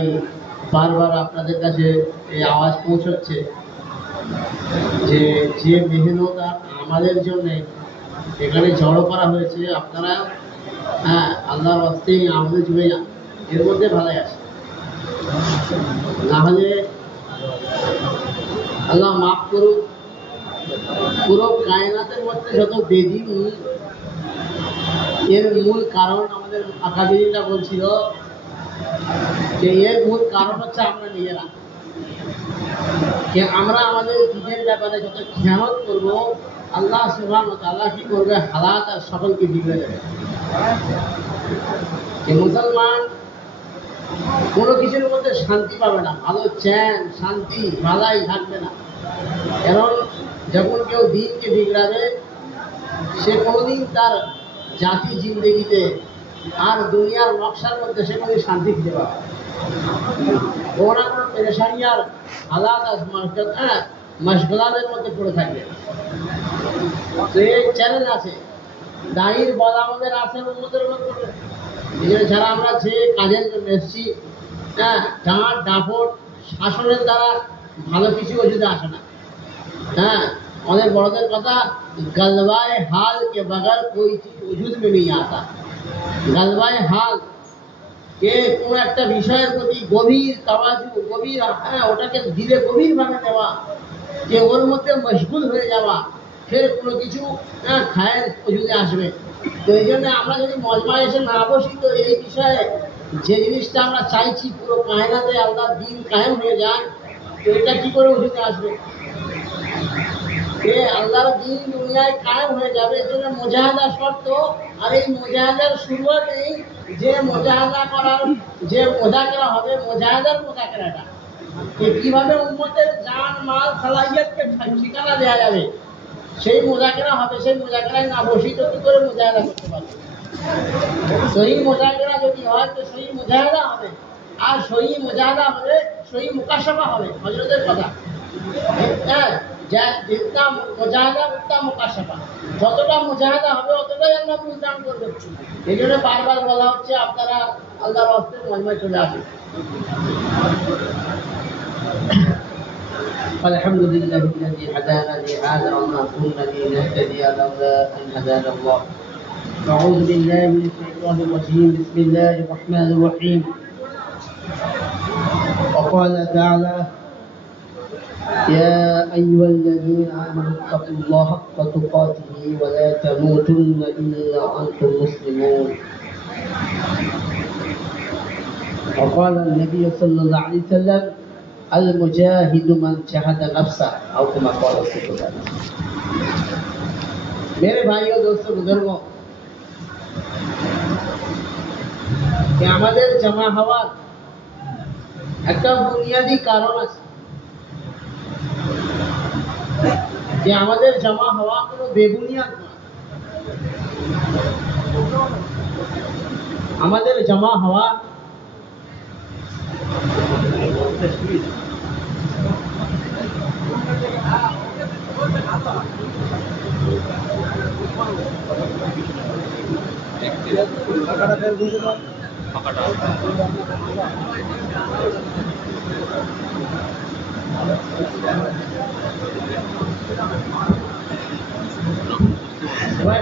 তাই বারবার আপনাদের কাছে এই আওয়াজ পৌঁছচ্ছে যে যে মেহনত আমাদের জন্য এখানে জড়ো করা হয়েছে, আপনারা আল্লাহর হস্তে আমাদের জুড়ে যান, এর মধ্যে ভালো আছে। নাহলে আল্লাহ মাফ করুক, পুরো কায়নাতের মধ্যে যত বেদিন, এর মূল কারণ আমাদের আকাবিরিনরা বলছিল যে এর মূল কারণ হচ্ছে আমরা নিজেরা। যে আমরা আমাদের দিনের ব্যাপারে যত খেয়ানত করব, আল্লাহ সুবহানাহু ওয়া তাআলা কি করবে, হালাত আর সকলকে বিগড়ে দেবে। যে মুসলমান কোনো কিছুর মধ্যে শান্তি পাবে না, ভালো চ্যান শান্তি ভালাই থাকবে না। কারণ যখন কেউ দিনকে বিগড়াবে, সে কোনোদিন তার জাতি জিন্দগিতে আর দুনিয়ার নকশার মধ্যে সে কোনো শান্তি দিতে পারে ওরা কোনো পেরেশানি আর হালাত আর মশগলাদের মধ্যে পড়ে থাকবে। তো এই চ্যালেঞ্জ আছে, দাঁড়ির বল আমাদের আছে উম্মতের মধ্যে। যারা আমরা যে কাজের জন্য এসেছি, ডাঁট ডাফট শাসনের দ্বারা ভালো কিছু ওজুদে আসে না। আমাদের বড়দের কথা, গলবায় হাল কে বগর কোই চিজ ওজুদ মে নেই আতা। গলবায় হাল কে কোন একটা বিষয়ের প্রতি গভীর তাওয়াজু, গভীর ওটাকে দিলে গভীর ভাবে দেওয়া, যে ওর মধ্যে মশগুল হয়ে যাওয়া, ফের কোনো কিছু খায়ের ওজুদে আসবে। তো এই জন্য আমরা যদি মজমা এসে না বসি, তো এই বিষয়ে যে জিনিসটা আমরা চাইছি পুরো কায়নাতে আল্লাহর দ্বীন কায়েম হয়ে যায়, তো এটা কি করে ওজুদে আসবে? আল্লাহর দ্বীন দুনিয়ায় কায়েম হয়ে যাবে, এর জন্য মুজাহাদা শর্ত। আর এই মুজাহাদার শুরুয়াত নেই, যে মুজাহাদা করার যে মুজাকেরা হবে, মুজাহাদার মুজাকেরাটা কিভাবে উম্মতের জান মাল সালাহিয়াতকে ঠিকানা দেওয়া যাবে, সেই মুজাকেরা হবে। সেই মুজাকেরায় না বসি তো কি করে মুজাহাদা করতে পারবে? সহি মুজাকেরা যদি হয় তো সহি মুজাহাদা হবে, আর সহি মুজাহাদা হবে সহি মুকাশাফা হবে। হযরতের কথা, जितना मुजाहिदा उतना मुकाशफा, যতটা মুজাহিদা হবে অতটাই আল্লাহ প্রদান করবে। এই জন্য বারবার বলা হচ্ছে আপনারা আল্লাহর রাস্তে মহিমায় চলে আসুন। الحمد لله الذي هدانا لهذا وما كنا لنهتدي لولا ان هدانا الله. أعوذ بالله من الشيطان الرجيم. بسم الله الرحمن الرحيم. وقال تعالى: يا أيها الذين آمنوا اتقوا الله حق تقاته ولا تموتن إلا وأنتم مسلمون. وقال النبي صلى الله عليه وسلم: المجاهد من جاهد نفسه أو كما قال صلى الله عليه وسلم. मेरे भाइयों दोस्तों बुजुर्गों, कि আমাদের জমা হওয়ার একটা বুনিয়াদী কারণ আছে। যে আমাদের জমা হওয়া কোনো বেবুনিয়াদ নয়। আমাদের জমা হওয়া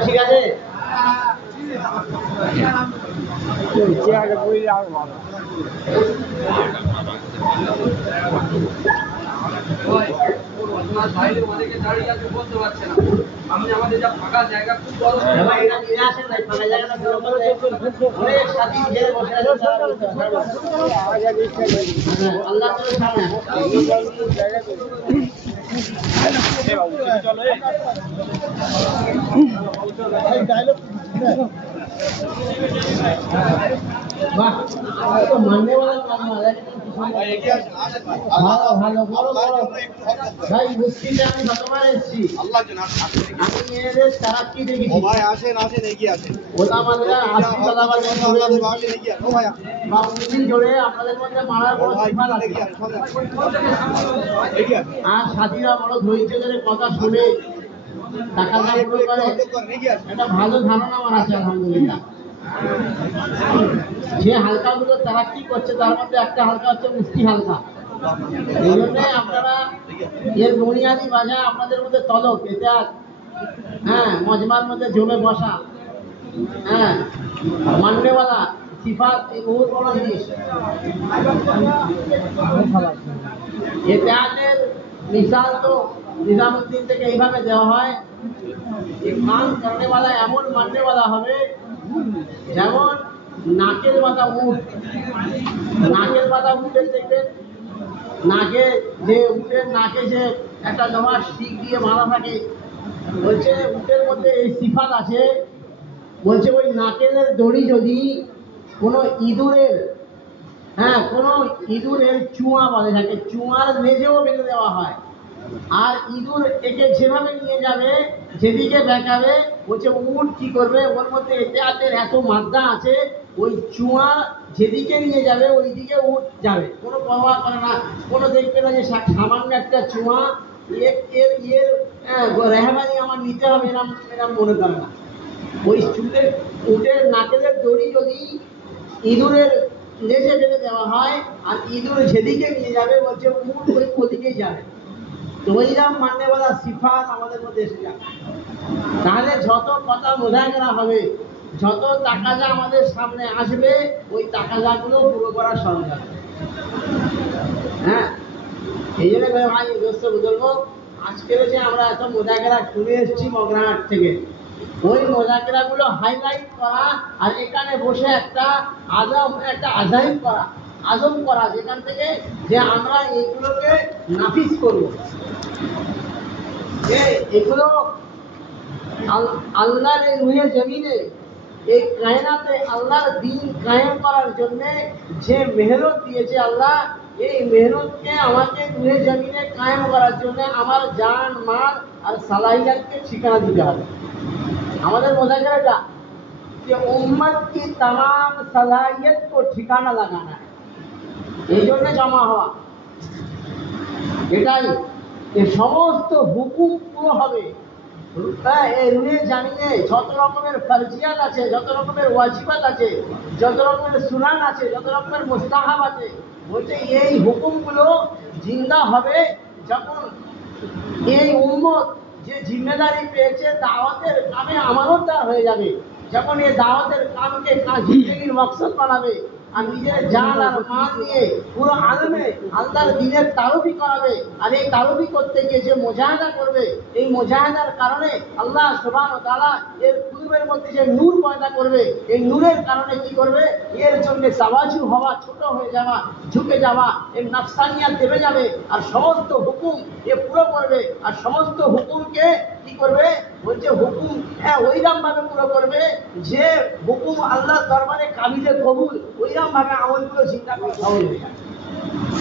ঠিক আছে। আমাদের যা ফাঁকা জায়গা খুব বড়, এটা নিয়ে আসেন না, ফাঁকা জায়গাটা অনেক সাথী ঘিরে বসে আছে। আল্লাহ তোর সামনে मानने वाला ভালো ভালো বড় বড় ভাই মুসলিমে আমি যতবার এসেছি আমি মেয়েদের তারাক্কি দেখেছি। ভাই আসেন আসেন এগিয়ে আসেন। ওলামারা আসি তালাবাদ জোরে আসেন এগিয়ে আসেন ভাই। বা মুসলিম জোরে আপনাদের মধ্যে মারার বড় সিফাত আছে। আর সাথীরা বড় ধৈর্য ধরে কথা শুনে টাকা না পুরো করে, এটা ভালো ধারণা আমার আছে আলহামদুলিল্লাহ। যে হালকাগুলো তারা কি করছে, তার মধ্যে একটা হালকা হচ্ছে মুফতি হালকা। এই জন্য আপনারা এর বুনিয়াদি ভাষা আপনাদের মধ্যে তলব, এটা হ্যাঁ মজমার মধ্যে জমে বসা, হ্যাঁ মাননেওয়ালা সিফাত, এই বহুত বড় জিনিস। এতেআদের মিসাল তো নিজামুদ্দিন থেকে এইভাবে দেওয়া হয়, যে কাম করনেওয়ালা এমন মাননেওয়ালা হবে যেমন নাকের পাতা উঠ। নাকের পাতা উঠে দেখবেন, নাকে যে উঠের নাকে যে একটা লোহার শিক দিয়ে বাঁধা থাকে, বলছে উটের মধ্যে এই সিফাত আছে। বলছে ওই নাকের দড়ি যদি কোনো ইঁদুরের, হ্যাঁ কোনো ইঁদুরের চুয়া বাঁধে থাকে, চুয়ার লেজেও বেঁধে দেওয়া হয়, আর ইঁদুর একে যেভাবে নিয়ে যাবে যেদিকে বেঁকাবে, বলছে উট কি করবে, ওর মধ্যে এতেআদের এত মাদ্দা আছে, ওই চুয়া যেদিকে নিয়ে যাবে ওই দিকে উট যাবে, কোনো পরোয়া করে না। কোনো দেখবে না যে সামান্য একটা চুয়া এর রেহাবানি আমার নিতে হবে, এরম এরম মনে করে না। ওই উটের নাকের দড়ি যদি ইঁদুরের লেজে বেঁধে দেওয়া হয়, আর ইঁদুর যেদিকে নিয়ে যাবে বলছে উট ওদিকেই যাবে। তো ওইরকম মাননেওয়ালা সিফাত আমাদের মধ্যে এসে যাবে। তাহলে যত কথা মোজাহেরা হবে, যত তাকাজা আমাদের সামনে আসবে, ওই তাকাজাগুলো পুরো করা সহজ হবে। হ্যাঁ, এই জন্য ভাই দোস্ত বুঝবো, আজকেও যে আমরা এত মোজাহেরা শুনে এসেছি মগরাহাট থেকে, ওই মোজাহেরা গুলো হাইলাইট করা, আর এখানে বসে একটা আজাইম করা, আজম করা, যেখান থেকে যে আমরা এইগুলোকে নাফিজ করব। এগুলো আল্লাহর এই রুহে জমিনে, এই কায়নাতে আল্লাহর দ্বীন কায়েম করার জন্য যে মেহনত দিয়েছে আল্লাহ, এই মেহনতকে আমাকে রুহে জমিনে কায়েম করার জন্য আমার জান মাল আর সালাহিয়াতকে ঠিকানা দিতে হবে। আমাদের মোজাহেরাটা कि उम्मत की तमाम सलाहियत को ठिकाना लगाना है, এই জন্য জমা হওয়া। এটাই এই সমস্ত হুকুম পুরো হবে। রুহে জামিনে যত রকমের ফরজিয়াত আছে, যত রকমের ওয়াজিবাত আছে, যত রকমের সুনান আছে, যত রকমের মুস্তাহাব আছে, বলছে এই হুকুমগুলো জিন্দা হবে যখন এই উম্মত যে জিম্মেদারি পেয়েছে দাওয়াতের কামে আমানতদার হয়ে যাবে, যখন এই দাওয়াতের কামকে জিন্দগির মকসদ বানাবে, আর নিজের জান আর মাল দিয়ে পুরো আলমে আল্লাহর দ্বীনের তারফি করাবে। আর এই তারফি করতে গিয়ে যে মুজাহিদা করবে, এই মুজাহিদার কারণে আল্লাহ সুবহানাহু ওয়া তাআলা এর কুলুবের মধ্যে যে নূর পয়দা করবে, এই নূরের কারণে কি করবে, এর জন্য তাওয়াজু হওয়া, ছোট হয়ে যাওয়া, ঝুঁকে যাওয়া, এর নাফসানিয়াত দেবে যাবে, আর সমস্ত হুকুম এ পুরো করবে। আর সমস্ত হুকুমকে কি করবে, বলছে হুকুম ওইরকম ভাবে পুরো করবে যে হুকুম আল্লাহর দরবারে কাবিলে কবুল, ওইরকম ভাবে আমলগুলো চিন্তা করা সহজ হয়ে যায়।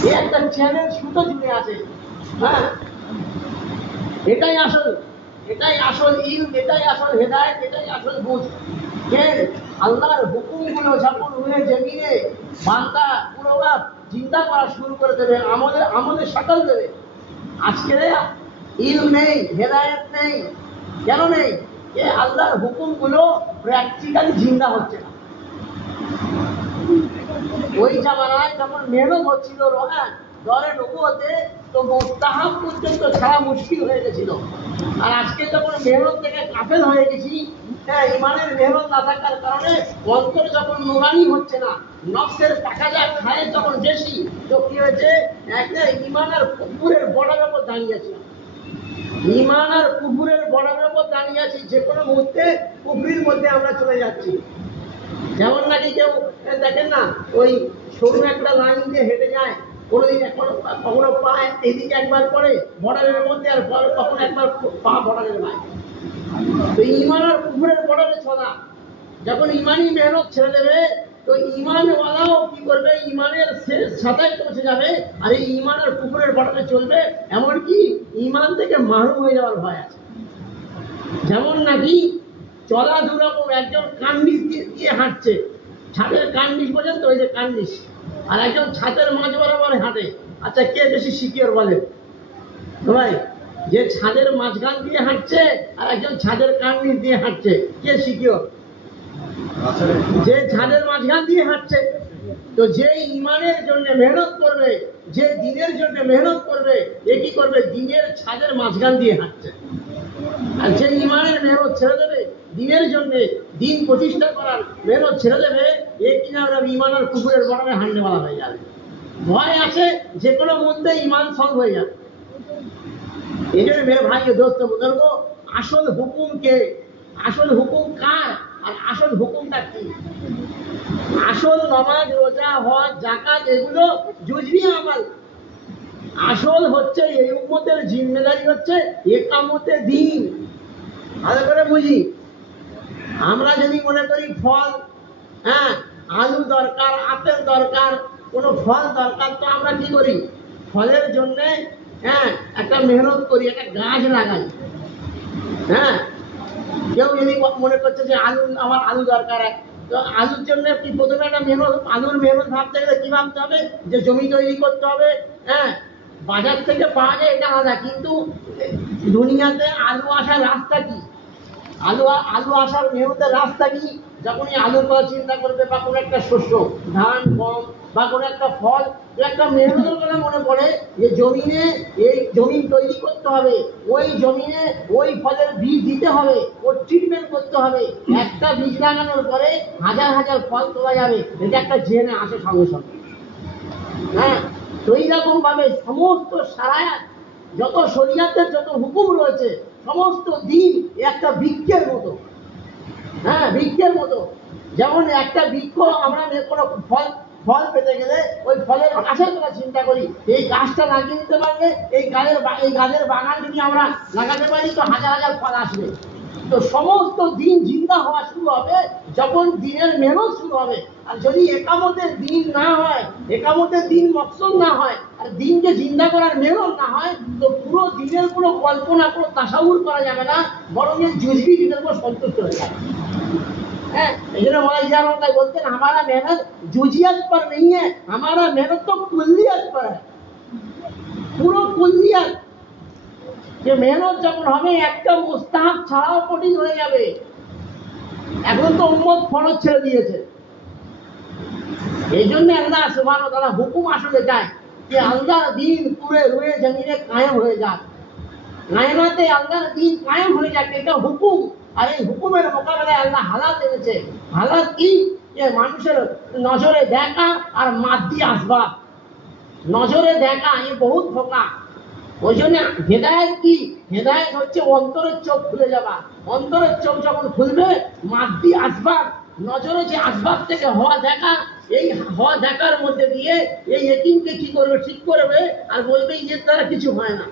এই একটা চ্যালেঞ্জ সুতো জুড়ে আছে। হ্যাঁ, এটাই আসল ইলম, এটাই আসল হেদায়েত, এটাই আসল বুঝ। যে আল্লাহর হুকুমগুলো যখন রুহে জমিনে বান্দা পুরোটা চিন্তা করা শুরু করে দেবে, আমাদের সকল দেবে। আজকের ইলম নেই, হেদায়েত নেই, কেন নেই? যে আল্লাহর হুকুমগুলো প্র্যাকটিক্যালি জিন্দা হচ্ছে না। ওই জামানায় যখন মেহনত হচ্ছিল দরে নবুয়তে, তো মুস্তাহাব পর্যন্ত ছাড়া মুশকিল হয়ে গেছিল। আর আজকে যখন মেহনত থেকে গাফেল হয়ে গেছি, ইমানের মেহনত না থাকার কারণে অন্তর যখন নুরানি হচ্ছে না, নফসের তাকাজা খায় যখন বেশি, তো কি হয়েছে, একটা ইমান আর কুফুরের বর্ডারের উপর দাঁড়িয়ে আছে। ইমান আর কুফুরের বর্ডারের উপর দাঁড়িয়ে আছি, যে কোনো মুহূর্তে কুফরির মধ্যে আমরা চলে যাচ্ছি। যেমন নাকি কেউ দেখেন না, ওই সরু একটা লাইন দিয়ে হেঁটে যায়, কোনোদিন কখনো পা এদিকে একবার করে বর্ডারের মধ্যে, আর কখনো একবার পা বর্ডারের বাইরে। তো ইমান আর কুফুরের বর্ডারে চলা, যখন ইমানই মেহনত ছেড়ে দেবে, তো ইমানওয়ালাও কি করবে, ইমানের সাথে পৌঁছে যাবে, আর এই ইমান আর কুফুরের বর্ডারে চলবে। এমনকি ইমান থেকে মাহরুম হয়ে যাওয়ার ভয় আছে। যেমন নাকি চলা দুরকম, একজন কান্ডিস দিয়ে হাঁটছে, ছাদের কান্ডিস পর্যন্ত, ওই যে কান্ডিস, আর একজন ছাদের মাঝ বরাবর হাঁটে। আচ্ছা, কে বেশি সিকিওর বলেন ভাই? যে ছাদের মাঝখান দিয়ে হাঁটছে আর একজন ছাদের কান্ডিস দিয়ে হাঁটছে, কে সিকিওর? যে ছাদের মাঝখান দিয়ে হাঁটছে। তো যে ইমানের জন্য মেহনত করবে, যে দিনের জন্য মেহনত করবে, এ কি করবে? দিনের ছাদের মাঝখান দিয়ে হাঁটছে। আর যে ইমানের মেহনত ছেড়ে দেবে, দিনের জন্য দিন প্রতিষ্ঠা করার মেহনত ছেড়ে দেবে, এ কিনা ইমানের কুকুরের বড়ারে হাঁটতে বলা হয়ে যাবে। ভয় আছে যে কোনো মধ্যে ইমান সলভ হয়ে যাবে। এই জন্য মেরে ভাইকে দোস্ত বুজুর্গ, আসল হুকুম কে? আসল হুকুম কার? আর আসল হুকুমটা কি? আসল নামাজ, রোজা, হজ, যাকাত এগুলো জুজবি আমল। আসল হচ্ছে এই উম্মতের জিম্মেদারি হচ্ছে একামতে দিন। ভালো করে বুঝি। আমরা যদি মনে করি ফল, হ্যাঁ, আলু দরকার, আপেল দরকার, কোনো ফল দরকার, তো আমরা কি করি? ফলের জন্য হ্যাঁ একটা মেহনত করি, একটা গাছ লাগাই। হ্যাঁ, কেউ যদি মনে করছে যে আমার আলু দরকার, তো আলুর জন্য কি প্রথমে একটা মেহনত, আলুর মেহনত ভাবতে গেলে কি ভাবতে হবে? যে জমি তৈরি করতে হবে। হ্যাঁ, বাজার থেকে পাওয়া যায় এটা আলাদা, কিন্তু দুনিয়াতে আলু আসার রাস্তা কি? আলু আসার মেহনতের রাস্তা কি? যখনই আলুর কথা চিন্তা করবে, বা কোনো একটা শস্য, ধান, গম, বা কোনো একটা ফল, একটা মেহনতের কথা মনে পড়ে যে জমিনে এই জমি তৈরি করতে হবে, ওই জমিনে ওই ফলের বীজ দিতে হবে, ওর ট্রিটমেন্ট করতে হবে। একটা বীজ লাগানোর পরে হাজার হাজার ফল তোলা যাবে, এটা একটা জেনে আসে সঙ্গে সঙ্গে। হ্যাঁ, তো এইরকম ভাবে সমস্ত সারায়াত, যত শরীয়তের যত হুকুম রয়েছে, সমস্ত দিন একটা বৃক্ষের মতো। হ্যাঁ, বৃক্ষের মতো। যেমন একটা বৃক্ষ, আমরা কোনো ফল পেতে গেলে ওই ফলের গাছের কথা চিন্তা করি। এই গাছটা লাগিয়ে দিতে পারলে এই গাছের বাগান যদি আমরা লাগাতে পারি, তো হাজার হাজার ফল আসবে। তো সমস্ত দিন জিন্দা হওয়া শুরু হবে যখন দিনের মেহনত শুরু হবে। আর যদি একামতের দিন না হয়, একামতের দিন মকসদ না হয়, আর দিনকে জিন্দা করার মেহনত না হয়, তো পুরো দিনের কোনো কল্পনা, কোনো তাসাউর করা যাবে না, বরং এর জুজবি দিনের উপর সন্তুষ্ট হয়ে যাবে। হ্যাঁ, এই জন্য মৌলানা বলতেন, हमारा मेहनत जुजियत पर नहीं है, हमारा मेहनत तो कुल्लियत पर है। পুরো কুল্লিয়াত। যে মেহনত যখন হবে, একটা মুস্তাহাব ছাড়াও কঠিন হয়ে যাবে। এখন তো উম্মত ফরজ ছেড়ে দিয়েছে। এই জন্য আল্লাহ সুবহানাহু ওয়া তাআলা হুকুম আসলে চায় যে আল্লাহর দিন পুরে রুয়ে জমিনে কায়েম হয়ে যাক, কায়নাতে আল্লাহর দিন কায়েম হয়ে যাক, এটা হুকুম। আর এই হুকুমের মোকাবেলায় আল্লাহ হালাত এনেছে। হালাত কি? যে মানুষের নজরে দেখা আর মাদ্দি আসবাব। নজরে দেখা এ বহুত ধোঁকা। ওই জন্য হেদায়েত কি? হেদায়েত হচ্ছে অন্তরের চোখ খুলে যাওয়া। অন্তরের চোখ যখন খুলবে, মাদ্দি আসবাব, নজরে যে আসবাব থেকে হওয়া দেখা, এই হওয়া দেখার মধ্যে দিয়ে এই ইকিনকে কি করবে? ঠিক করবে, আর বলবে এর দ্বারা কিছু হয় না।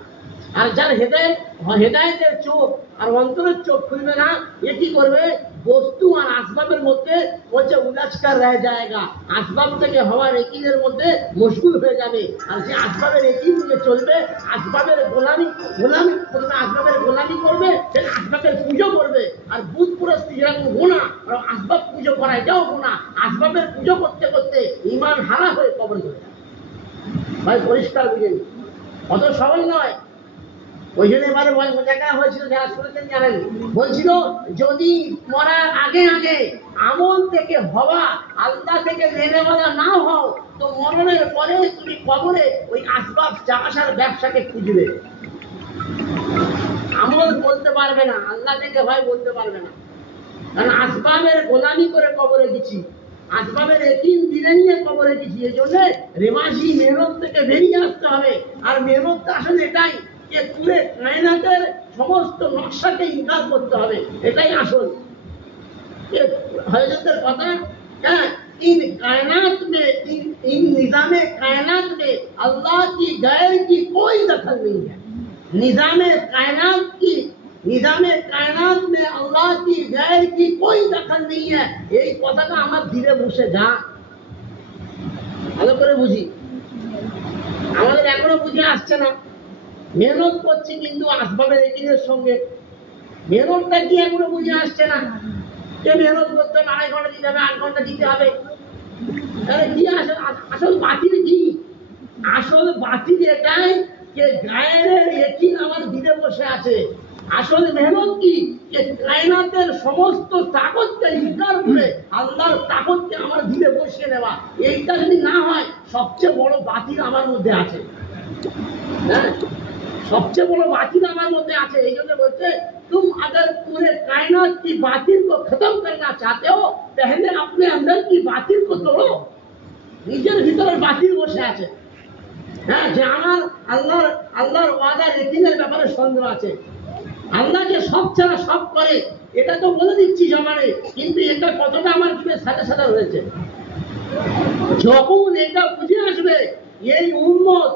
আর যার হেদায়েতের চোখ আর অন্তরের চোখ খুলবে না, এ কি করবে? বস্তু আর আসবাবের মধ্যে বলছে উলাচকার রয়ে যায়গা। আসবাব থেকে হওয়ার একিনের মধ্যে মশগুল হয়ে যাবে। আর যে আসবাবের একিন নিয়ে চলবে, আসবাবের গোলামি করবে, আসবাবের গোলামি করবে, সে আসবাবের পুজো করবে। আর বুধ পুরস্তি যেরকম গোনা, আর আসবাব পুজো করা এটাও গোনা। আসবাবের পুজো করতে করতে ইমান হারা হয়ে কবর চলে যাবে। ভাই পরিষ্কার বুঝে নি, অত সহজ নয়। ওই জন্য এবারে দেখা হয়েছিল, যারা শুনেছেন জানেন, বলছিল যদি মরার আগে আগে আমল থেকে হওয়া, আল্লাহ থেকে নেওয়া না হও, তো মরণের পরে তুমি কবরে ওই আসবাব চাষার ব্যবসাকে খুঁজবে। আমল বলতে পারবে না, আল্লাহ থেকে ভাই বলতে পারবে না, কারণ আসবাবের গোলামি করে কবরে গেছি, আসবাবের একিন দিনে নিয়ে কবরে গেছি। এই জন্য রেমাসি মেহনত থেকে বেরিয়ে আসতে হবে। আর মেহনতটা আসলে এটাই যে পুরে কায়নাতের সমস্ত নকশাকে ইনকার করতে হবে, এটাই আসল হযরতের কথা। হ্যাঁ, इन कायनात में इन निजामे कायनात में अल्लाह की गैर की कोई दखल नहीं है। निजामे कायनात में अल्लाह की गैर की कोई दखल नहीं है। এই কথাটা আমার দিলে বসে যা, ভালো করে বুঝি। আমাদের এখনো বুঝে আসছে না। মেহনত করছি কিন্তু আসবাবের একিনের সঙ্গে, মেহনতটা কি এখনো বুঝে আসছে না। যে মেহনত করতে হবে, 2.5 ঘন্টা দিতে হবে, 8 ঘন্টা দিতে হবে, তাহলে কি আসল বাতিল কি? আসল বাতিল এটাই যে গায়ের একিন আমার দিলে বসে আছে, আসল মেহনত কি? যে কায়নাতের সমস্ত তাকতকে ইনকার করে আল্লাহর তাকতকে আমার দিলে বসিয়ে নেওয়া। এইটা যদি না হয়, সবচেয়ে বড় বাতিল আমার মধ্যে আছে। হ্যাঁ, सबसे बड़ा बातिल हमारे मध्य आछे। এই জন্য বলছে तुम अगर पूरे कायनात की बातिल को खत्म करना चाहते हो, पहले अपने अंदर की बातिल को तोड़ो। নিজের ভিতরে বাতিল বসে আছে। হ্যাঁ, যে আমার আল্লাহর ওয়াদার ইয়াকিনের ব্যাপারে সন্দেহ আছে। আল্লাহ যে সব ছাড়া সব করে এটা তো বলে দিচ্ছি জমানে, কিন্তু এটা কতটা আমার জীবনের সাথে সাথে হয়েছে। যখন এটা বুঝে আসবে এই উম্মত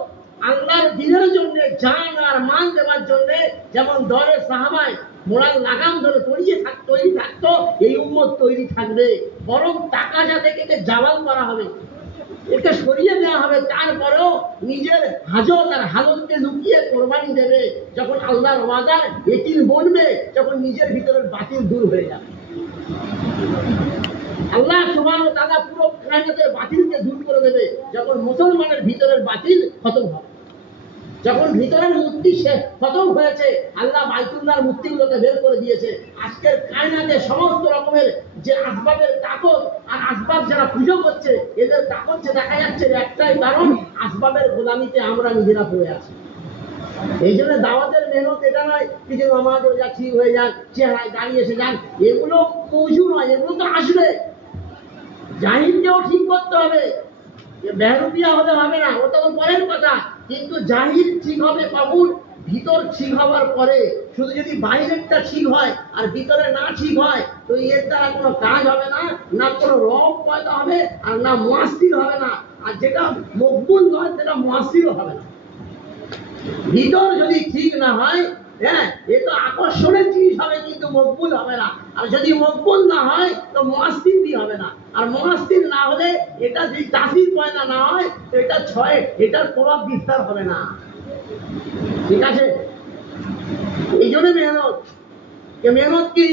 আল্লাহর দ্বীনের জন্য জান আর মান দেওয়ার জন্য যেমন দরে সাহাবায় মোরাল লাগাম ধরে তৈরি থাকতো, এই উম্মত তৈরি থাকবে। বরং টাকা যাতে একে জাওয়াল করা হবে, একে সরিয়ে দেওয়া হবে, তারপরেও নিজের হাজত আর হালতকে লুকিয়ে কোরবানি দেবে। যখন আল্লাহর ওয়াদার ইয়াকিন বলবে, যখন নিজের ভিতরের বাতিল দূর হয়ে যাবে। আল্লাহ সুবহানাহু ওয়া তাআলা পুরো কায়নাতের বাতিলকে দূর করে দেবে যখন মুসলমানের ভিতরের বাতিল খতম হবে। যখন ভিতরের মূর্তি খতম হয়েছে, আল্লাহ বাইতুল্লাহর মূর্তিগুলোকে বের করে দিয়েছে। আজকের কায়নাতে সমস্ত রকমের যে আসবাবের তাকত আর আসবাব যারা পুজো করছে, এদের তাকত যে দেখা যাচ্ছে একটাই কারণ, আসবাবের গোলামিতে আমরা নিজেরা পড়ে আছি। এই জন্য দাওয়াতের মেহনত এটা নয় কি যে নামাজ হয়ে যাক, ঠিক হয়ে যাক, চেহারায় দাঁড়িয়ে এসে যান, এগুলো মৌজু নয়, এগুলো তো আসবে। জাহিরকেও ঠিক করতে হবে, বেহরুপিয়া হলে হবে না, ওটা তো পরের কথা। কিন্তু জাহির ঠিক হবে কখন? ভিতর ঠিক হওয়ার পরে। শুধু যদি বাইরেরটা ঠিক হয় আর ভিতরে না ঠিক হয়, তো এর দ্বারা কোনো কাজ হবে না, না কোনো রব পয়দা হবে, আর না মুয়াসসির হবে না। আর যেটা মকবুল নয় সেটা মুয়াসসিরও হবে না। ভিতর যদি ঠিক না হয়, হ্যাঁ, এ তো আকর্ষণের জিনিস হবে কিন্তু মকবুল হবে না। আর যদি মকবুল না হয় তো মুয়াসসির হবে না। আর মুয়াসসির না হলে এটা যদি তাসির পয়দা না হয়, তো এটা এটার প্রভাব বিস্তার হবে না। ঠিক আছে? এই জন্য মেহনত কি?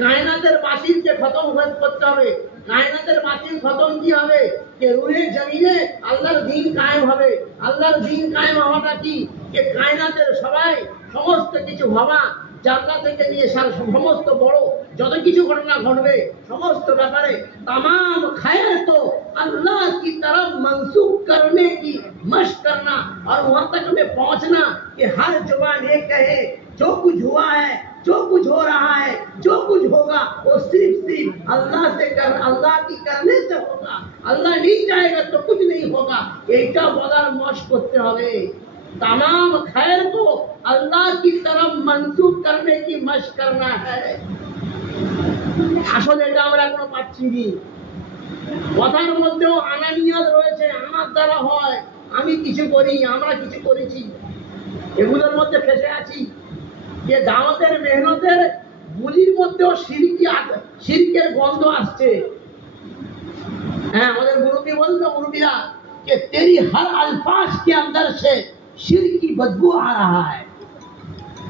কায়নাতের বাতিলকে খতম করতে হবে। কায়নাতের বাতিল খতম কি হবে? যে রুহে জমিনে আল্লাহর দ্বীন কায়েম হবে। আল্লাহর দ্বীন কায়েম হওয়াটা কি? যে কায়নাতের সবাই সমস্ত কিছু ভাবা, যাত্রা থেকে নিয়ে সমস্ত বড় যত কিছু ঘটনা ঘটবে, সমস্ত ব্যাপারে तमाम खैर तो अल्लाह की तरफ मंसूब करने की मशक करना और वहां तक में पहुंचना कि हर जुबान ये कहे जो कुछ हुआ है, जो कुछ हो रहा है, जो कुछ होगा, वो सिर्फ अल्लाह की करने से होगा। अल्लाह नहीं चाहेगा तो कुछ नहीं होगा। এইটা বলার মশ করতে হবে। तमाम खैर को अल्लाह की तरफ मंसूब करने की मशक करना है। আসলে এটা আমরা এখনো পাচ্ছি না। কথার মধ্যেও আনানিয়ত রয়েছে, আমার দ্বারা হয়, আমি কিছু করি, আমরা কিছু করেছি, এগুলোর মধ্যে ফেসে আছি। যে দাওয়াতের মেহনতের গুলির মধ্যেও শিরকের গন্ধ আসছে। হ্যাঁ, আমাদের মুরব্বীরা कि तेरी हर अल्फाज के अंदर से शिर्क की बदबू आ रहा है।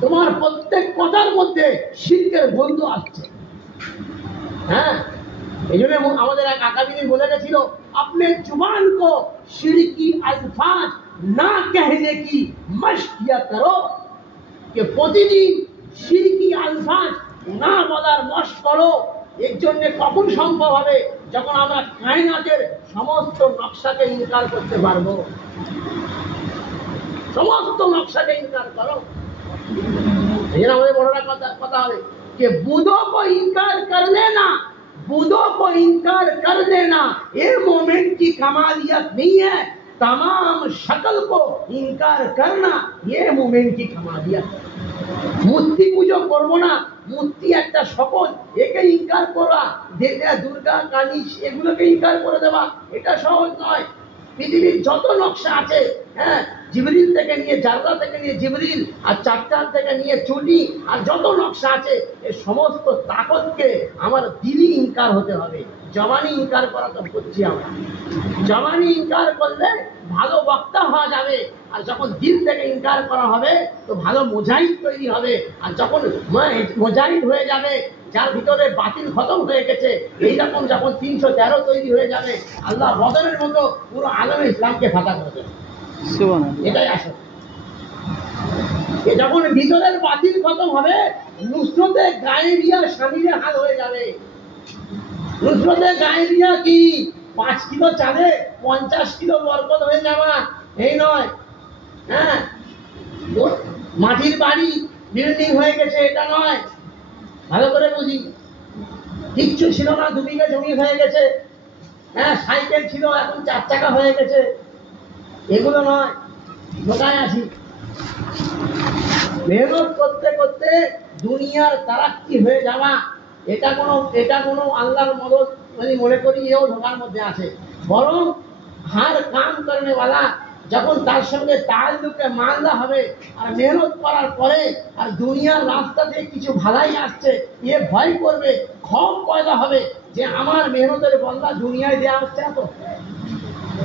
তোমার প্রত্যেক কথার মধ্যে শিরকের গন্ধ আসছে। হ্যাঁ, এই জন্য আমাদের এক আকাবিনী বলে গেছিল, अपने जुबान को शिर्क की अल्फाज ना कहने की मशक किया करो। कि প্রতিদিন শিরকি আলফাজ না বলার মশক করো। এর জন্য কখন সম্ভব হবে? যখন আমরা কায়নাতের সমস্ত নকশাকে ইনকার করতে পারবো। সমস্ত নকশাকে ইনকার করো। এই জন্য আমাদের বড়রা কথা হবে कि बुदों को इनकार कर लेना, बुदों को इनकार कर देना ये मोमेंट की कमालियत नहीं है। तमाम शक्ल को इनकार करना ये मोमेंट की कमालियत। মূর্তি পুজো করবো না, মূর্তি একটা শপথ, একে ইনকার করা, দুর্গা কালী এগুলোকে ইনকার করে দেওয়া, এটা সহজ নয়। পৃথিবীর যত নকশা আছে, হ্যাঁ, জিবরিল থেকে নিয়ে জাল্লা থেকে নিয়ে জিবরিল আর চারটান থেকে নিয়ে চুলি আর যত নকশা আছে, এই সমস্ত তাকতকে আমার দিলই ইনকার হতে হবে। জবানি ইনকার করা তো করছি আমরা। জবানি ইনকার করলে ভালো বক্তা হওয়া যাবে, আর যখন দিল থেকে ইনকার করা হবে তো ভালো মুজাহিদ তৈরি হবে। আর যখন মুজাহিদ হয়ে যাবে, যার ভিতরে বাতিল খতম হয়ে গেছে, এইরকম যখন 313 তৈরি হয়ে যাবে, আল্লাহ বদরের মতো পুরো আলমে ইসলামকে ফাঁকা করে দেবে। এটাই আসে। যখন ভিতরের বাতিল খতম হবে, নুসরতে গায়েবিয়া স্বামীর হাল হয়ে যাবে। নুসরতে গায়েবিয়া কি 5 কিলো চালে 50 কিলো বরকত হয়ে যাওয়া এই নয়। হ্যাঁ, মাটির বাড়ি বিল্ডিং হয়ে গেছে এটা নয়, ভালো করে বুঝি। কিচ্ছু ছিল না, 2 বিঘা জমি হয়ে গেছে। হ্যাঁ, সাইকেল ছিল এখন 4 চাকা হয়ে গেছে, এগুলো নয়। কোথায় আছি? মেহনত করতে করতে দুনিয়ার তারাক্কি হয়ে যাওয়া, এটা কোনো আল্লাহর মদদ মানে মনে করি এও ঢোকার মধ্যে আছে। বরং হার কাম করেনেওয়ালা যখন তার সঙ্গে তাল্লুকে মালদা হবে আর মেহনত করার পরে আর দুনিয়ার রাস্তা দিয়ে কিছু ভালাই আসছে, এ ভয় করবে, খম পয়দা হবে যে আমার মেহনতের বদলা দুনিয়ায় দেওয়া হচ্ছে এত,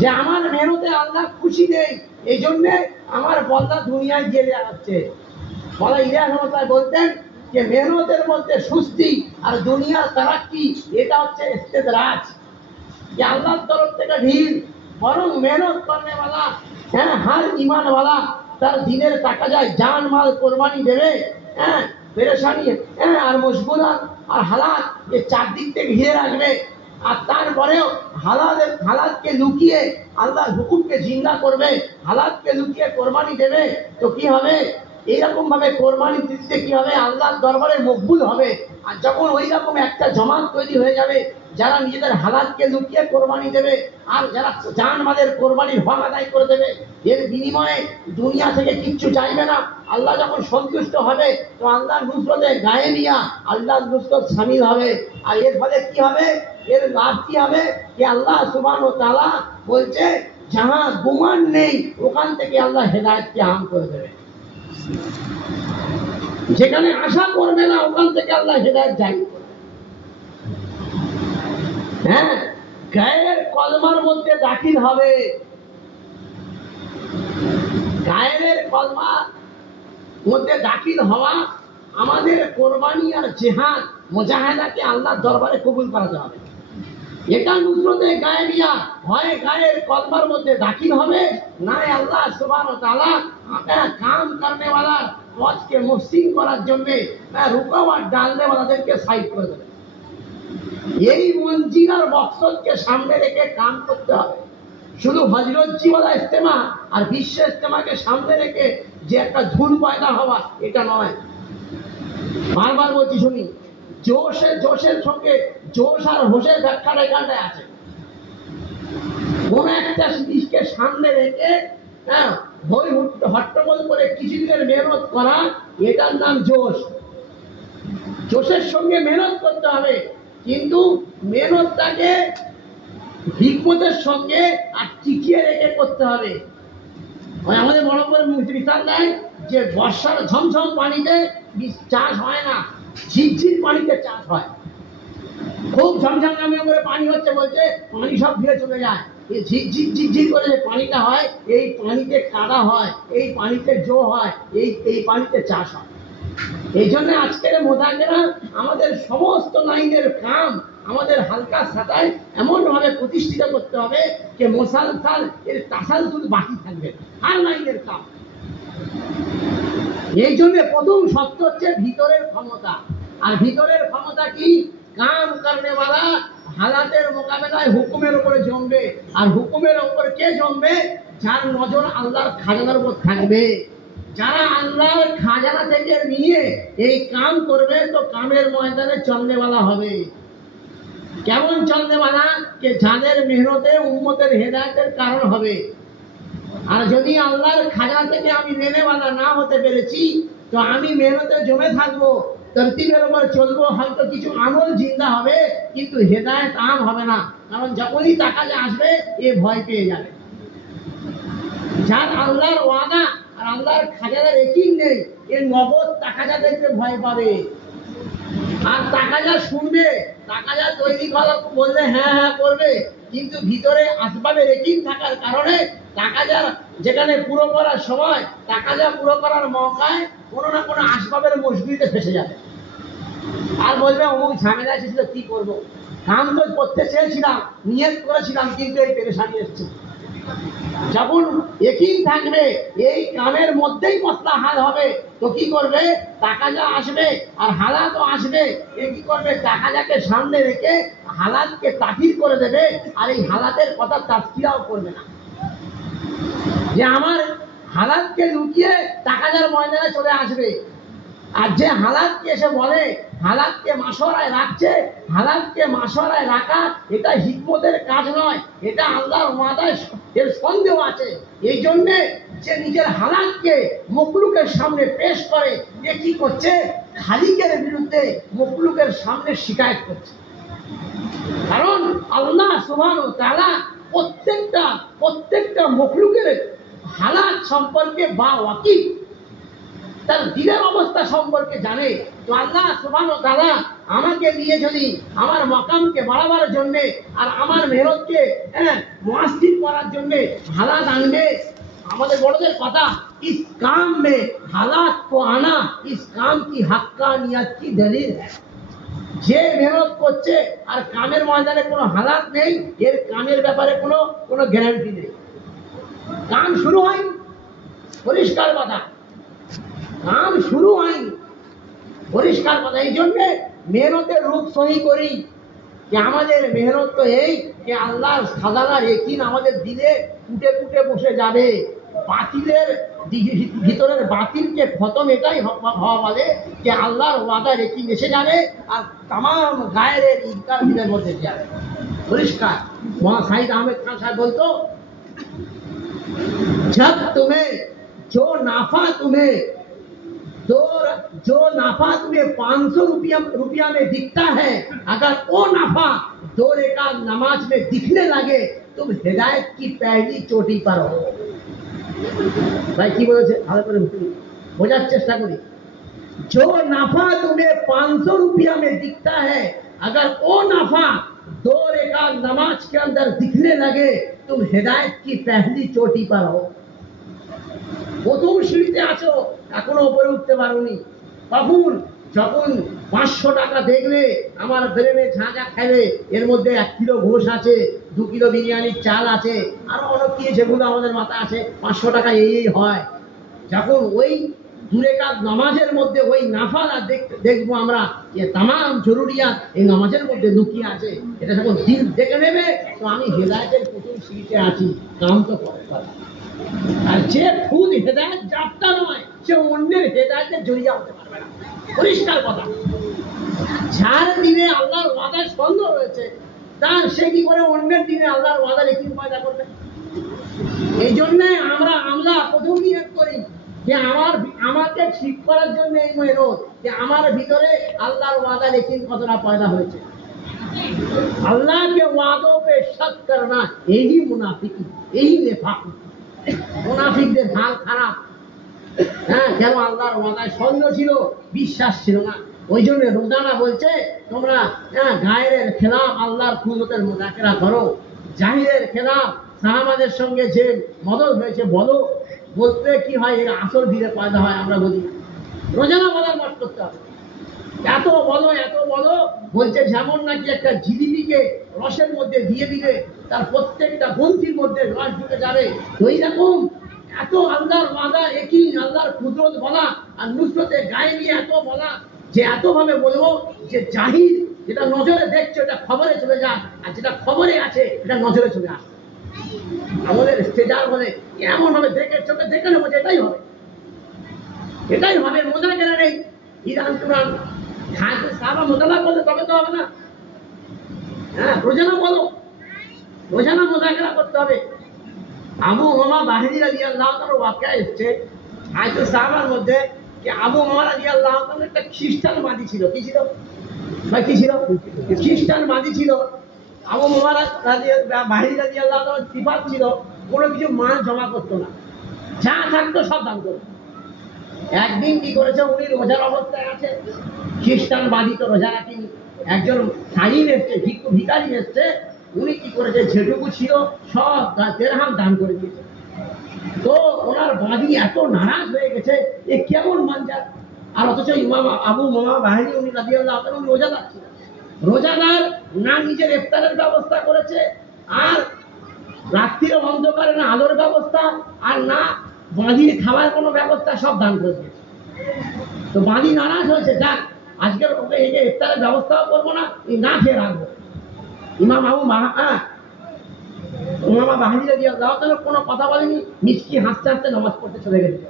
যে আমার মেহনতে আল্লাহ খুশি নেই, এই জন্যে আমার বদলা দুনিয়ায় দিয়ে দেওয়া হচ্ছে। বলা ইলিয়াস মশাই বলতেন যে মেহনতের মধ্যে সুস্থি আর দুনিয়ার তারাক্কি এটা হচ্ছে ইস্তেদরাজ, যে আল্লাহর তরফ থেকে ঢিল। বরং মেহনত করেনেওয়ালা, হ্যাঁ, হার ইমানওয়ালা তার দিনের টাকা যায় জান মাল কোরবানি দেবে। হ্যাঁ, পেরেশানি, হ্যাঁ, আর মশগুলা আর হালাত এ চারদিক থেকে ঘিরে রাখবে। আর তারপরেও হালাতকে লুকিয়ে আল্লাহর হুকুমকে জিন্দা করবে, হালাতকে লুকিয়ে কোরবানি দেবে। তো কি হবে? এইরকম ভাবে কোরবানি দিতে কি হবে? আল্লাহর দরবারে মকবুল হবে। আর যখন ওই রকম একটা জমাত তৈরি হয়ে যাবে যারা নিজেদের হালাতকে লুকিয়ে কোরবানি দেবে আর যারা জান মালের কোরবানির হক আদায় করে দেবে, এর বিনিময়ে দুনিয়া থেকে কিচ্ছু চাইবে না, আল্লাহ যখন সন্তুষ্ট হবে তো আল্লাহর নুসরতে গায়েবিয়া আল্লাহর নুসরত শামিল হবে। আর এর ফলে কি হবে? এর লাভ কি হবে? যে আল্লাহ সুবহানাহু ওয়া তাআলা বলছে যাহা গুমান নেই ওখান থেকে আল্লাহ হেদায়েতকে আম করে দেবে, যেখানে আশা করবে না ওখান থেকে আল্লাহ হেদায়েত জারি করবে। হ্যাঁ, গায়ের কলমার মধ্যে দাখিল হবে, গায়ের কলমার মধ্যে দাখিল হওয়া আমাদের কোরবানি আর জিহাদ মুজাহিদাকে আল্লাহর দরবারে কবুল করাতে হবে। এটা নুসরতে গায়েবিয়া, হয় গায়ের কলমার মধ্যে দাখিল হবে, না আল্লাহ সুবহানাহু ওয়া তাআলা কাম করনেওয়ালার পথকে মসৃণ করার জন্য রুকাওয়াট ডালনেওয়ালাদেরকে সাইড করে দেবে। এই মঞ্জিলার মকসদকে সামনে রেখে কাম করতে হবে। শুধু হজরতজিওয়ালা ইস্তেমা আর বিশ্ব ইস্তেমাকে সামনে রেখে যে একটা ধুন পয়দা হওয়া এটা নয়। বারবার বলছি শুনি, জোশের সঙ্গে জোশ আর হোশের ব্যাখ্যা এখানটায় আছে। কোন একটা জিনিসকে সামনে রেখে হট্টগোল করে কিছুদিনের মেহনত করা, এটার নাম জোশ। জোশের সঙ্গে মেহনত করতে হবে, কিন্তু মেহনতটাকে হিকমতের সঙ্গে আর টিকিয়ে রেখে করতে হবে। আমাদের বড় বড় মিসাল দেয় যে বর্ষার ঝমঝম পানিতে চাষ হয় না, ঝিরঝির পানিতে চাষ হয়। খুব ঝমঝম করে পানি হচ্ছে বলছে পানি সব ধীরে চলে যায়, এই ঝিরঝির করে যে পানিটা হয়, এই পানিতে কাদা হয়, এই পানিতে জো হয়, এই পানিতে চাষ হয়। এই জন্য আজকের মোদাকেরা আমাদের সমস্ত লাইনের কাম আমাদের হালকা সাদায় এমন ভাবে প্রতিষ্ঠিত করতে হবে যে মোসালসাল এর তাসালসুল বাকি থাকবে আর লাইনের কাম। এই জন্য প্রথম শর্ত হচ্ছে ভিতরের ক্ষমতা। আর ভিতরের ক্ষমতা কি? কাম করনেওয়ালা হালাতের মোকাবেলায় হুকুমের উপরে জমবে। আর হুকুমের উপর কে জমবে? যার নজর আল্লাহর খাজানার উপর থাকবে। যারা আল্লাহর খাজানা থেকে নিয়ে এই কাম করবে তো কামের ময়দানে চলনেওয়ালা হবে। কেমন চলনেওয়ালা? যে যাদের মেহনতে উম্মতের হেদায়েতের কারণ হবে। আর যদি আল্লাহর খাজানা থেকে আমি নেনেওয়ালা না হতে পেরেছি তো আমি মেহনতে জমে থাকবো, তরতিবের উপর চলবো, হয়তো কিছু আমল জিন্দা হবে কিন্তু হেদায়েত আম হবে না। কারণ যখনই টাকা আসবে এ ভয় পেয়ে যাবে। যার আল্লাহর ওয়াদা আর আল্লাহর খাজানার একই নেই, এ নগদ টাকা দেখতে ভয় পাবে। আর টাকা শুনবে, টাকা তৈরি করা বললে হ্যাঁ হ্যাঁ করবে, কিন্তু ভিতরে আসবাবে রেকিং থাকার কারণে টাকা যেখানে পুরো করার সময় টাকা পুরো করার মৌকায় কোনো না কোনো আসবাবের মুশকিলে ফেসে যাবে। আর বলবে অমুক ঝামেলা এসেছিল, কি করবো, কাম তো করতে চেয়েছিলাম, নিয়ত করেছিলাম, কিন্তু এই পেরেশানি এসছে। যখন একই থাকবে এই কামের মধ্যেই মশলা হাল হবে, তো কি করবে, টাকা যা আসবে আর হালাতও আসবে, এ কি করবে, টাকা যাকে সামনে রেখে হালাতকে তাকির করে দেবে, আর এই হালাতের কথা তাস্কিরাও করবে না, যে আমার হালাতকে লুকিয়ে টাকা যার ময়দানে চলে আসবে। আর যে হালাতকে এসে বলে হালাতকে মাসরায় রাখছে, হালাতকে মাসরায় রাখা এটা হিকমতের কাজ নয়, এটা আল্লাহর ওয়াদায় এর সন্দেহ আছে। এই জন্যে যে নিজের হালাতকে মখলুকের সামনে পেশ করে, এ কি করছে, খালিকের বিরুদ্ধে মখলুকের সামনে শিকায়ত করছে। কারণ আল্লাহ সুবহানাহু ওয়া তাআলা প্রত্যেকটা মখলুকের হালাত সম্পর্কে বা ওয়াকিফ, তার দিলের অবস্থা সম্পর্কে জানে। তো আল্লাহ সুবহানাহু ওয়া তাআলা আমাকে নিয়ে যদি আমার মাকামকে বাড়াবার জন্য আর আমার মেহনতকে মুআসসির করার জন্য হালাত আনবে, আমাদের বড়দের কথা, ইস কাম মে হালাত কো আনা ইস কাম কি হাক্কানিয়ত কি দলিল হ্যায়। যে মেহনত করছে আর কামের ময়দানে কোনো হালাত নেই, এর কামের ব্যাপারে কোনো গ্যারান্টি নেই, কাম শুরু হয়নি, পরিষ্কার কথা, কাম শুরু হয়নি, পরিষ্কার কথা। এই জন্যে মেহনতের রূপ সহি করি যে আমাদের মেহনত তো এই যে আল্লাহর সাজানার একিন আমাদের দিলে ফুটে ফুটে বসে যাবে, বাতিলের ভিতরের বাতিলকে খতম এটাই হওয়া বলে যে আল্লাহর ওয়াদার একিন এসে যাবে আর তামাম গায়ের ইনকার দিনের মধ্যে যাবে, পরিষ্কার। মহান সাইদ আহমেদ খান সাহেব বলতো, जब तुम्हें जो नाफा तुम्हें 500 रुपया में दिखता है, अगर वो नाफा 2 रकात नमाज में दिखने लगे, तुम हिदायत की पहली चोटी पर हो। भाई की বলেছে, ভালো করে বোঝার চেষ্টা করি। जो नाफा तुम्हें 500 रुपया में दिखता है, अगर वो नाफा 2 रकात नमाज के अंदर दिखने लगे, तुम हिदायत की पहली चोटी पर हो। প্রথম সিঁড়িতে আছো, এখনো উপরে উঠতে পারোনি। কখন, যখন 500 টাকা দেখলে আমার ব্রেনে ঝাঁঝা খেলে, এর মধ্যে 1 কিলো ঘোষ আছে, 2 কিলো বিরিয়ানির চাল আছে, আরো অনেক কি যেগুলো আমাদের মাথায় আছে, 500 টাকা এই হয়। যখন ওই 2 রাকাত নামাজের মধ্যে ওই নাফালা দেখবো আমরা যে তামাম জরুরিয়াত এই নামাজের মধ্যে লুকিয়ে আছে, এটা যখন দিল দেখে নেবে, তো আমি হেদায়েতের প্রথম সিঁড়িতে আছি, কাম তো পরের কথা। আর যে খুদ হেদায়েত যাত্রা নয়, সে অন্যের হেদায়েতে জড়িয়ে হতে পারবে না, পরিষ্কার কথা। যার দিনে আল্লাহর ওয়াদার সন্দেহ রয়েছে, তার সে কি করে অন্যের দিনে আল্লাহর ওয়াদার ইয়াকিন পয়দা করবে? এই জন্য আমরা প্রথম নিয়ত করি যে আমাকে ঠিক করার জন্য এই মেহনত, যে আমার ভিতরে আল্লাহর ওয়াদার ইয়াকিন কতটা পয়দা হয়েছে। अल्लाह के वादों पे शक करना यही मुनाफिकी, यही नेफाक। মুনাফিকদের হাল খারাপ। কেন? আল্লাহর ওয়াদায় সন্দেহ ছিল, বিশ্বাস ছিল না। ওই জন্য রোজানা বলছে তোমরা গায়ের খেলাফ আল্লাহর কুদরতের মুযাকেরা করো, জাহিরের খেলাফ সাহাবাদের সঙ্গে যে মদদ হয়েছে বলো। বলতে কি হয়, এর আসল দিলে পয়দা হয় আমরা বলি। রোজানা বলার মত করতে হবে, এত বলো বলছে, যেমন নাকি একটা জিলিপিকে রসের মধ্যে দিয়ে দিলে তার প্রত্যেকটা গ্রন্থির মধ্যে রস ঢুকে যাবে, ওই রকম এত আল্লাহর ওয়াদা একই আল্লাহর কুদরত বলা আর নুসরতে গায়ে নিয়ে এত বলা, যে এত ভাবে বলবো যে জাহির যেটা নজরে দেখছো এটা খবরে চলে যাক, আর যেটা খবরে আছে এটা নজরে চলে আসে। আমাদের স্টেজার বলে এমন হবে, চোখে দেখে নেবো, এটাই হবে, মজা কেনা নেই। ইরান তুরান সাহাবা মোতালা করলে তবে তো হবে না। রোজানা বলো, রোজানা মুযাকারা করতে হবে। আবু উমামা বাহিনী রাদিয়াল্লাহু তাআলার ওয়াকিয়া এসেছে আয়াতুল সাহাবার মধ্যে, যে আবু উমামা রাদিয়াল্লাহু তাআলা একটা খ্রিস্টান বাদী ছিল। কি ছিল ভাই? কি ছিল? খ্রিস্টান বাদী ছিল। আবু উমামা বাহিনী রাদিয়াল্লাহু তাআলার সিফাত ছিল কোনো কিছু মাল জমা করতো না, যা থাকতো সব দান করতো। একদিন কি করেছে, উনি রোজার অবস্থায় আছে, খ্রিস্টান বাদী তো রোজা রাখেনি, একজন সাইন এসছে, ভিখারি এসছে, উনি কি করেছে, যেটুকু ছিল সব দিরহাম দান করে দিয়েছে। তো ওনার বাদী এত নারাজ হয়ে গেছে, এ কেমন মানজার। আর অথচ আবু উমামা বাহিনী উনি রাদিয়াল্লাহু তাআলা উনি রোজাদার ছিলেন। রোজাদার না নিজের ইফতারের ব্যবস্থা করেছে, আর রাত্রির অন্ধকারে না আলোর ব্যবস্থা আর না বাঁধির খাবার কোনো ব্যবস্থা, সব দান করে দিয়েছে। তো বাঁধি নারাজ হয়েছে, যাক আজকে ওকে এই যে ইফতারের ব্যবস্থাও করবো না, না খেয়ে রাখবো। ইমাম বাহিনী রাদিয়াল্লাহু তাআলা কোনো কথা বলেনি, মিষ্টি হাসতে হাসতে নামাজ পড়তে চলে গেছে।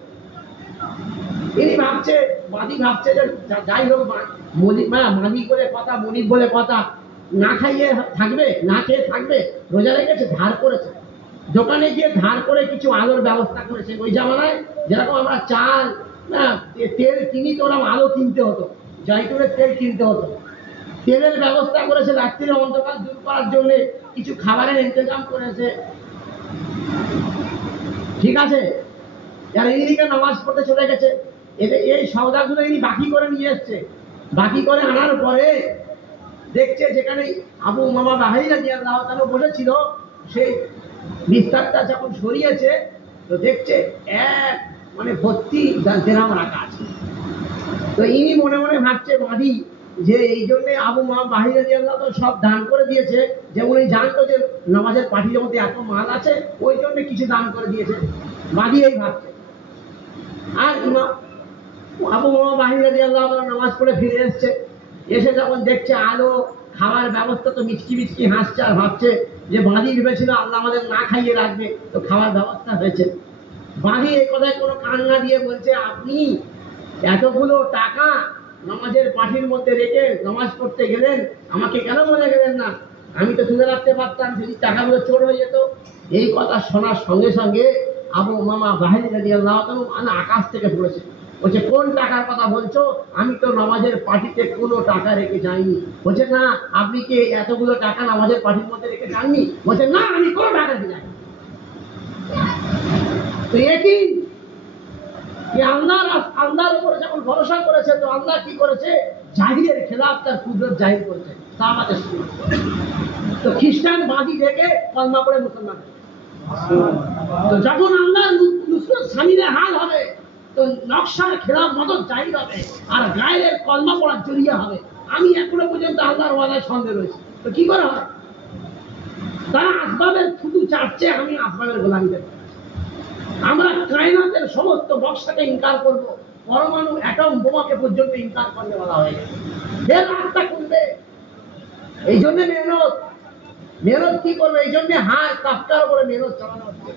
তিনি ভাবছে, বাঁধি ভাবছে যে যাই হোক মানি করে কথা, মনিব বলে কথা, না খাইয়ে থাকবে, না খেয়ে থাকবে, রোজা রেখেছে, ধার করেছে, দোকানে গিয়ে ধার করে কিছু আলোর ব্যবস্থা করেছে। ওই জামানায় যেরকম আমরা চাল তেল কিনি, তো ওরকম আলো কিনতে হতো, জাইতুনের তেল কিনতে হতো, তেলের ব্যবস্থা করেছে, রাত্রির অন্ধকার দূর করার জন্য কিছু খাবারের ইন্তজাম করেছে। ঠিক আছে, যারা ইনিকে নামাজ পড়তে চলে গেছে, এই সওদাগুলো ইনি বাকি করে নিয়ে এসছে। বাকি করে আনার পরে দেখছে যেখানে আবু উমামা বাহিনী রাদিয়াল্লাহু তাআলা বসেছিল, সেই বিস্তারটা যখন সরিয়েছে, তো দেখছে এক ভর্তি দেরাম রাখা আছে। তো ইনি মনে মনে ভাবছে বাঁধি যে এই জন্য আবু উমামা বাহিনী রাদিয়াল্লাহু তাআলা সব দান করে দিয়েছে, যে উনি জানতো যে নামাজের পাঠির মধ্যে এত মাল আছে, ওই জন্য কিছু দান করে দিয়েছে, বাঁধি এই ভাবছে। আর আবু উমামা বাহিনী রাদিয়াল্লাহু তাআলা নামাজ পড়ে ফিরে এসছে, এসে যখন দেখছে আলো, খাওয়ার ব্যবস্থা, তো মিচকি মিচকি হাসছে আর ভাবছে যে বাঁধি ভেবেছিল আল্লাহ আমাদের না খাইয়ে রাখবে, তো খাওয়ার ব্যবস্থা হয়েছে। বাঁধি এই কথায় কোনো কান না দিয়ে বলছে, আপনি এতগুলো টাকা নামাজের পাঠির মধ্যে রেখে নামাজ পড়তে গেলেন, আমাকে কেন বলে গেলেন না? আমি তো তুলে রাখতে পারতাম, যদি টাকাগুলো চোর হয়ে যেত। এই কথা শোনার সঙ্গে সঙ্গে আবু উমামা বাহিনী রাদিয়াল্লাহু তাআলা আকাশ থেকে পড়েছে, বলছে কোন টাকার কথা বলছো? আমি তো নামাজের পাঠিতে কোনো টাকা রেখে যাইনি। বলছে না, আপনি কি এতগুলো টাকা নামাজের পাঠির মধ্যে রেখে যাননি? বলছে না, আমি কোনো টাকা রেখে যাইনি। তো একই আল্লাহর উপরে যখন ভরসা করেছে, তো আল্লাহ কি করেছে? জাহিরের খেলাফ তার কুদরত জাহির করেছে, তা আমাদের শুনে। তো খ্রিস্টান বাঁধি থেকে কলমা পড়ে মুসলমান, তো যখন আল্লাহর নুসরত সামিনের হাল হবে, তো নকশার খেলাফ মদত জাহির হবে, আর গায়ের কলমা পড়ার জড়িয়ে হবে। আমি এখনো পর্যন্ত আল্লাহর ওয়াদায় সন্দেহ রয়েছে। তো কি করে হয়? তারা আসবাবের শুধু চাচ্ছে, আমি আসবাবের গোলামি দেব। আমরা কায়নাতের সমস্ত নকশাকে ইনকার করব, পরমাণু অ্যাটম বোমাকে পর্যন্ত ইনকার করতে বলা হয়ে গেছে। এর রাস্তা খুলবে, এই জন্য মেহনত কি করবে? এই জন্য হায় কাপটার উপরে মেহনত চালানো হচ্ছে।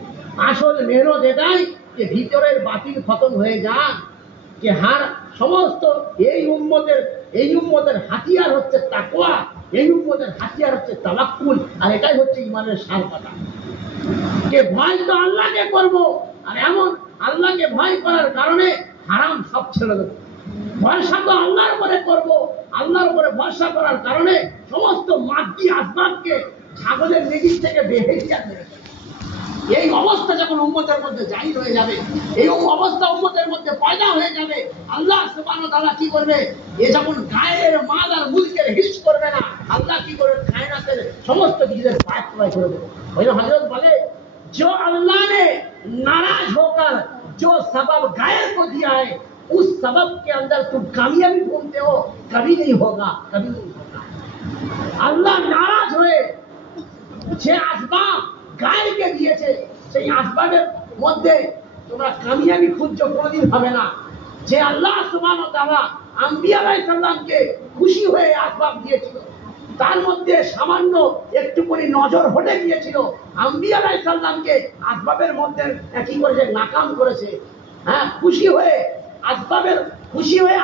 আসল মেহনত এটাই যে ভিতরের বাতিল খতম হয়ে যাক, যে সমস্ত এই উম্মতের হাতিয়ার হচ্ছে তাকওয়া, এই উম্মতের হাতিয়ার হচ্ছে তাওয়াক্কুল, আর এটাই হচ্ছে ঈমানের সার কথা। যে ভয় তো আল্লাহকে করব, আর এমন আল্লাহকে ভয় করার কারণে হারাম সব ছেড়ে দেবো। ভরসা তো আল্লাহর উপরে করব, আল্লাহর উপরে ভরসা করার কারণে সমস্ত মাটি আসবাবকে ছাগলের নেগির থেকে বেহেরিয়া দেবে। এই অবস্থা যখন উম্মতের মধ্যে জাহির হয়ে যাবে, এই অবস্থা উম্মতের মধ্যে পয়দা হয়ে যাবে, আল্লাহ সুবহানাহু ওয়া তাআলা কি করবে? এ যখন গায়ের মাল আর মুলকের হিস করবে না, আল্লাহ কি করবে? কায়নাতের সমস্ত কিছুদের পায় করে দেবে। ওই হযরত বলে, जो अल्लाह ने नाराज होकर जो सबब गायर को दिया है, उस सबब के अंदर तुम कामयाबी ढूंढते हो, कभी नहीं होगा, कभी नहीं होगा। अल्लाह नाराज हुए, যে আসবাব গায়রকে দিয়েছে, সেই আসবাবের মধ্যে তোমরা কামিয়াবি খুঁজছো, কোনোদিন হবে না। যে আল্লাহ সুবহানাহু ওয়া তাআলা আম্বিয়া আলাইহিস সালামকে খুশি হয়ে আসবাব দিয়েছিল, তার মধ্যে সামান্য একটুখানি নজর হটে গিয়েছিল, আম্বিয়া আলাইহিস সালামকে আসবাবের মধ্যে কি করেছে? নাকাম করেছে। হ্যাঁ, খুশি হয়ে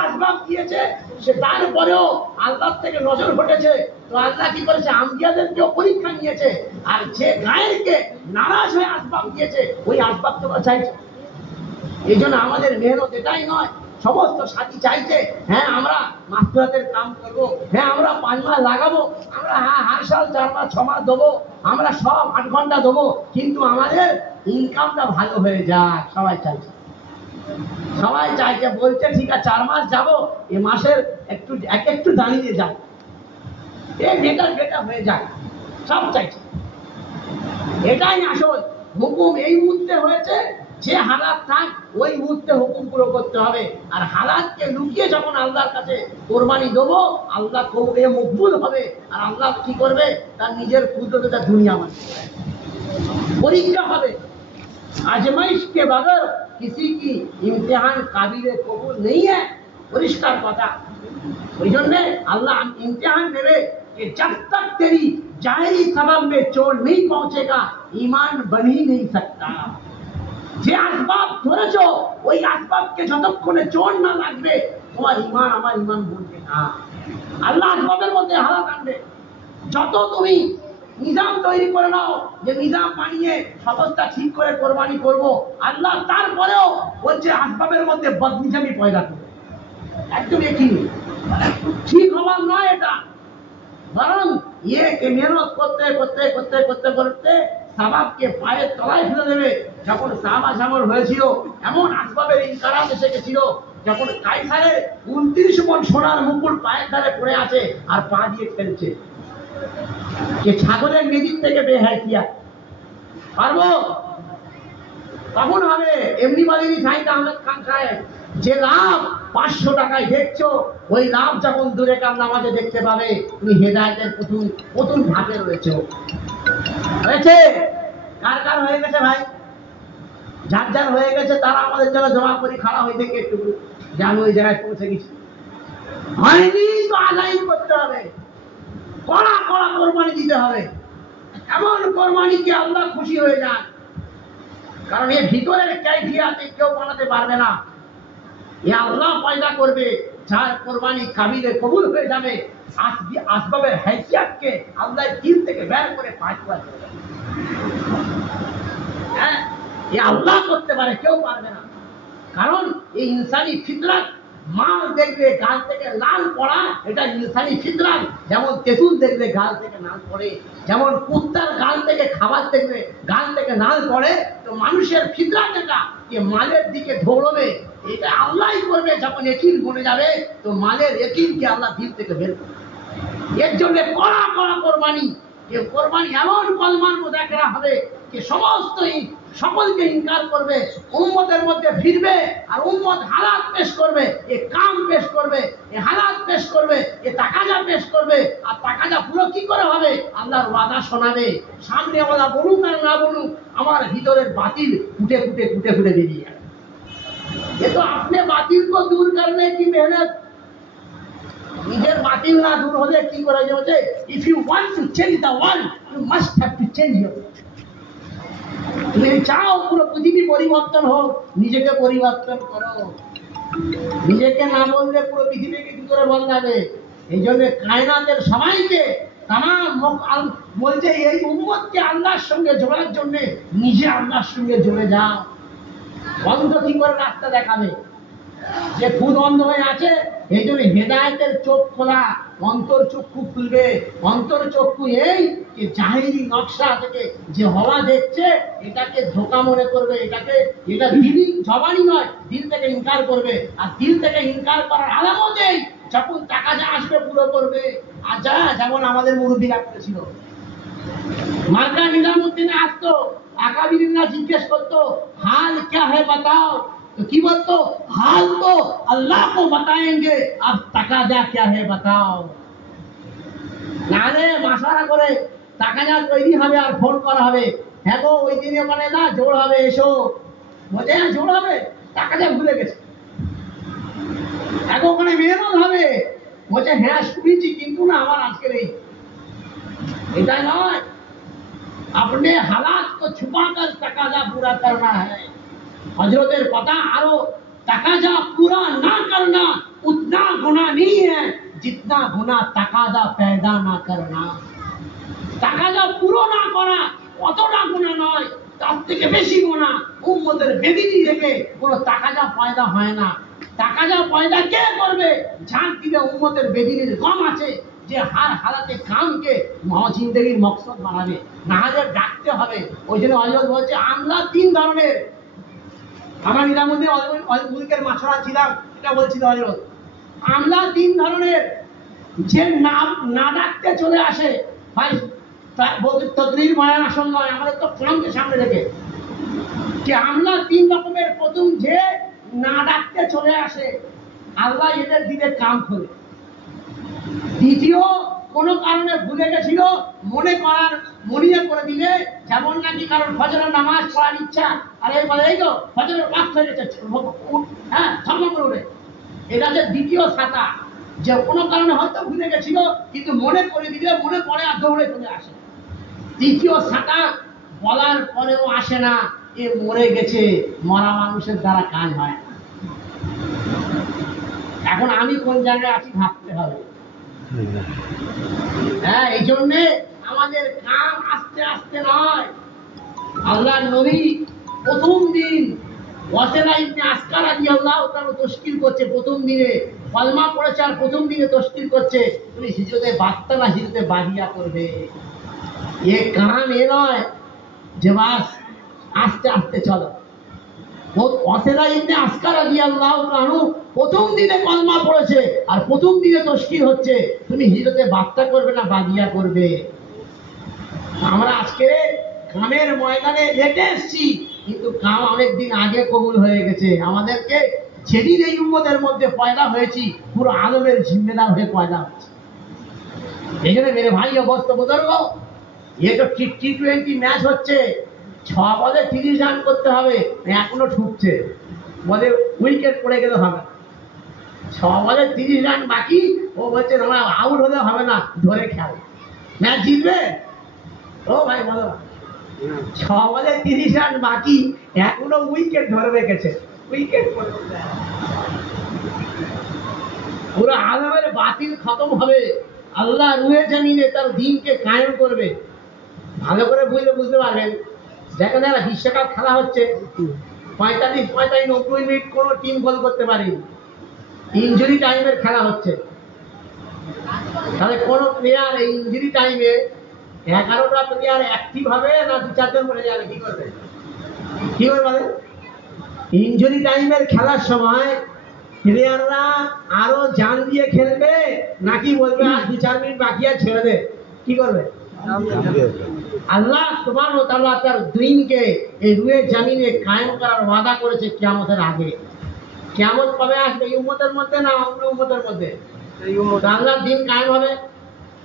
আসবাব দিয়েছে, সে তারপরেও আল্লাহ থেকে নজর হটেছে। তো আল্লাহ কি করেছে? আম্বিয়াদেরকেও পরীক্ষা নিয়েছে, আর যে গায়েরকে নারাজ হয়ে আসবাব দিয়েছে, ওই আসবাব তোমরা চাইছো। এই জন্য আমাদের মেহনত এটাই নয়, সমস্ত সাথী চাইছে হ্যাঁ আমরা মাস্টারদের কাম করবো, হ্যাঁ আমরা 5 মাস লাগাবো, আমরা হার সাল 4 মাস 6 মাস দেবো, আমরা সব 8 ঘন্টা দেবো, কিন্তু আমাদের ইনকামটা ভালো হয়ে যায়। সবাই চাইছে, বলছে ঠিক আছে 4 মাস যাবো, এ মাসের একটু দাঁড়িয়ে যাও, বেটার হয়ে যায়, সব চাইছে। এটাই আসল হুকুম। এই মুহূর্তে হয়েছে, যে হালাত থাক ওই মুহূর্তে হুকুম পুরো করতে হবে। আর হালাতকে লুকিয়ে যখন আল্লাহর কাছে কোরবানি দেবো, আল্লাহ মকবুল হবে, আর আল্লাহ কি করবে? তার নিজের কুদরতটা দুনিয়া মানে পরীক্ষা হবে। आजमाइश के बगैर किसी की इम्तिहान काबिल कबूल नहीं है। परिष्कार কথা। ওই জন্য अल्लाह इम्तिहान देवे कि जब तक तेरी जाहिरी सबब में चोट नहीं पहुंचेगा ईमान बन ही नहीं सकता। যে আসবাব ধরেছো ওই আসবাবকে যতক্ষণে চোট না লাগবে তোমার ঈমান আমার ঈমান বলবে না। আল্লাহ আসবাবের মধ্যে হালাত আনবে। যত তুমি নিজাম তৈরি করে নাও যে নিজাম বানিয়ে সমস্যা ঠিক করে কোরবানি করব, আল্লাহ তারপরেও বলছে আসবাবের মধ্যে বদনিজামি পয়দা করবে। একদম একই ঠিক হবার নয় এটা, বরং ইয়েকে মেহনত করতে করতে করতে করতে করতে সাবাবকে পায়ের তলায় ফেলে দেবে। যখন সাহাবা সামর হয়েছিল এমন আসবাবের ইনকারাত এসে গেছিল, যখন কাইসারের 29 মণ সোনার মুকুট পায়ের ধারে পড়ে আছে আর পা দিয়ে ফেলছে, যে ছাগলের মেজির থেকে বেহাইয়া পারবো তখন হবে। এমনি বলেনি সাইদ আহমেদ খান সাহেব, যে লাভ 500 টাকায় দেখছো ওই লাভ যখন দূরে কাল নামাজে দেখতে পাবে তুমি হেদায়েতের প্রথম ভাগে রয়েছে। হয়েছে কার কার হয়ে গেছে ভাই? যার যার হয়ে গেছে তারা আমাদের জন্য জমা করে খাড়া হয়ে থেকে একটু যে আমি ওই জায়গায় পৌঁছে গেছি। হয়নি তো আদায় করতে হবে, কড়া কড়া কোরবানি দিতে হবে। এমন কোরবানিকে আল্লাহ খুশি হয়ে যান, কারণ এর ভিতরের কাইফিয়াতে কেউ বানাতে পারবে না। এ আল্লাহ পয়দা করবে, যার কোরবানি কাবিলে কবুল হয়ে যাবে। আসবাবের হাইসিয়াতকে আল্লাহ দিল থেকে বের করে পাঁচ করে দেবে। হ্যাঁ, এ আল্লাহ করতে পারে, কেউ পারবে না। কারণ এই ইনসানি ফিতরাত, মাল দেখবে গাল থেকে লাল পড়া, এটা ইনসানি ফিতরাত। যেমন তেঁতুল দেখবে গাল থেকে লাল পড়ে, যেমন কুত্তার গাল থেকে খাবার দেখবে গাল থেকে লাল পড়ে, তো মানুষের ফিতরাত এটা যে মালের দিকে দৌড়বে। এটা আল্লাহই করবে। যখন একিন বনে যাবে তো মালের একিনকে আল্লাহ দিল থেকে বের করবে। এর জন্য কড়া কড়া কোরবানি। এই কোরবানি এমন কলমার মুযাকারা হবে যে সমস্ত সকলকে ইনকার করবে, উম্মতের মধ্যে ফিরবে আর উম্মত হালাত পেশ করবে, এ কাম পেশ করবে, এ হালাত পেশ করবে, এ তাকাজা পেশ করবে। আর তাকাজা পুরো কি করে হবে? আল্লাহর ওয়াদা শোনাবে। সামনে ওয়াদা বলুক আর না বলুক, আমার ভিতরের বাতিল ফুটে ফুটে ফুটে ফুটে বেরিয়ে যাবে। ये तो अपने बातिल को दूर करने की मेहनत। নিজের বাতিল না দূর হলে কি করা যাবে? If you want to change the world you must have to change yourself. তুমি চাও পুরো পৃথিবী পরিবর্তন হোক, নিজেকে পরিবর্তন করো। নিজেকে না বললে পুরো পৃথিবীকে কি করে বদলাবে? এই জন্য কায়নাতের সবাইকে বলছে এই উম্মতকে আল্লাহর সঙ্গে জোড়ার জন্য নিজে আল্লাহর সঙ্গে জুড়ে যাও। অন্ধ কি করে রাস্তা দেখাবে? যে খুদ অন্ধ হয়ে আছে, এই জন্য হেদায়েতের চোখ খোলা, অন্তর চক্ষু খুলবে। অন্তর চক্ষু এই যে জাহিরি নকশা থেকে যে হওয়া দেখছে এটাকে ধোঁকা মনে করবে, এটা দিলি জবানি নয়, দিল থেকে ইনকার করবে। আর দিল থেকে ইনকার করার আলামতেই যখন টাকা যা আসবে পুরো করবে। আর যা যেমন আমাদের মুরব্বীরা করেছিল, মার্কা নিজামুদ্দিনে আসতো, আকাবিরিনরা জিজ্ঞেস করতো হাল क्या है बताओ, तो কি বলতো? হাল তো আল্লাহ को बताएंगे, अब তাকাজা क्या है बताओ। নালে মাশারা করে তাকাজা তৈরি হবে আর ফোন করা হবে, হ্যাঁ গো ওই দিনে মানে না জোর হবে, এসো। বলে হ্যাঁ জোর হবে, তাকাজা ভুলে গেছে। এখন ওখানে মেহনত হবে, বলছে হ্যাঁ শুনেছি কিন্তু না আমার আজকের এই এটা নয়। अपने हालात को छुपाकर तकाजा पूरा करना है। हजरतेर कथा आरो तकाजा पूरा ना करना उतना गुनाह नहीं है जितना गुनाह तकाजा पैदा ना करना। तकाजा पूरा ना करा অতটা গুনাহ নয়, তার থেকে বেশি গুনাহ। উম্মতের বেদিনী থেকে কোনো তাকাজা পয়দা হয় না। তাকাজা পয়দা কে করবে? যার দিকে উম্মতের বেদিনীর গম আছে, যে হার হালাতে কামকে জিন্দেগির মকসদ বানাবে। না হলে ডাকতে হবে। ওই জন্য হযরত বলছে আমরা 3 ধরনের। আমরা নিজামুদ্দিন মুলকের মাছরা ছিলাম, এটা বলছিল হযরত। আমরা 3 ধরনের, যে না ডাকতে চলে আসে। ভাই তকরির বয়ান আসল নয়, আমাদের তো কোরআনকে সামনে রেখে যে আমরা 3 রকমের। প্রথম যে না ডাকতে চলে আসে, আল্লাহ এদের দিলে কাম খোলে। দ্বিতীয় কোনো কারণে ভুলে গেছিল, মনে করে দিলে, যেমন নাকি কারণ ফজরের নামাজ পড়ার ইচ্ছা, আর এই বলে এই তো ফজরের ওয়াক্ত হয়ে গেছে, হ্যাঁ ধর্ম করে। এটা যে দ্বিতীয় ছাতা, যে কোনো কারণে হয়তো ভুলে গেছিল, কিন্তু মনে করে দিলে মনে পড়ে আর দৌড়ে চলে আসে। তৃতীয় ছাতা বলার পরেও আসে না, এ মরে গেছে, মরা মানুষের দ্বারা কাজ হয় না। এখন আমি কোন জায়গায় আছি ভাবতে হবে। হ্যাঁ, এই জন্যে আমাদের কাম আস্তে আস্তে নয়। আল্লাহর নবী প্রথম দিন ওয়াসিলা ইবনে আসকা রাদিয়াল্লাহু তাআলা তাশকিল করছে, প্রথম দিনে কলমা পড়েছে আর প্রথম দিনে তাশকিল করছে, তুমি হিজরতে বাস্তা না হিজরতে বাদিয়া করবে। এ কাম এ নয় যে বাস আস্তে আস্তে চলো। ওয়াসিলা ইবনে আসকা রাদিয়াল্লাহু তাআলা প্রথম দিনে কলমা পড়েছে আর প্রথম দিনে তাশকিল হচ্ছে, তুমি হিজরতে বাস্তা করবে না বাদিয়া করবে। আমরা আজকে কামের ময়দানে লেটে এসছি, কিন্তু কাম অনেকদিন আগে কবুল হয়ে গেছে। আমাদেরকে যেদিন এই উম্মতের মধ্যে পয়দা হয়েছি, পুরো আলমের জিম্মেদার হয়ে পয়দা হচ্ছে। এই জন্য মেরে ভাই অবস্থা বুজুর্গ, এ তো টি-20 ম্যাচ হচ্ছে, 6 বলে 30 রান করতে হবে, এখনো ঠুকছে, বলে উইকেট পড়ে গেলে হবে। 6 বলে 30 রান বাকি, ও বলছে তোমার আউট হলে হবে না, ধরে খেল, ম্যাচ জিতবে। ও ভাই বলো, 6 বলে 30 রান বাকি, এখনো উইকেট ধরে রেখেছে, উইকেট পুরো আলমের বাতিল খতম হবে। আল্লাহ রুহে জমিনে তার দিনকে কায়েম করবে। ভালো করে বুঝতে পারবেন, যেখানে বিশ্বকাপ খেলা হচ্ছে, 45-90 মিনিট কোন টিম গোল করতে পারেনি, ইনজুরি টাইমের খেলা হচ্ছে। তাহলে কোন প্লেয়ার এই ইনজুরি টাইমে 11টা প্লেয়ার অ্যাক্টিভ হবে না 2-4 জন মরে যাবে, কি করবে বলে? ইনজুরি টাইমের খেলার সময় প্লেয়াররা আরো জান দিয়ে খেলবে, নাকি বলবে আর 2-4 মিনিট বাকি আছে ছেড়ে দে, কি করবে? আল্লাহ সুবহানাহু ওয়া তাআলা তার দিনকে এই রুহে জমিনে কায়েম করার ওয়াদা করেছে কিয়ামতের আগে। কিয়ামত কবে আসবে? এই উম্মতের মধ্যে না অন্য উম্মতের মধ্যে? এই উম্মত আল্লাহর দিন কায়েম হবে,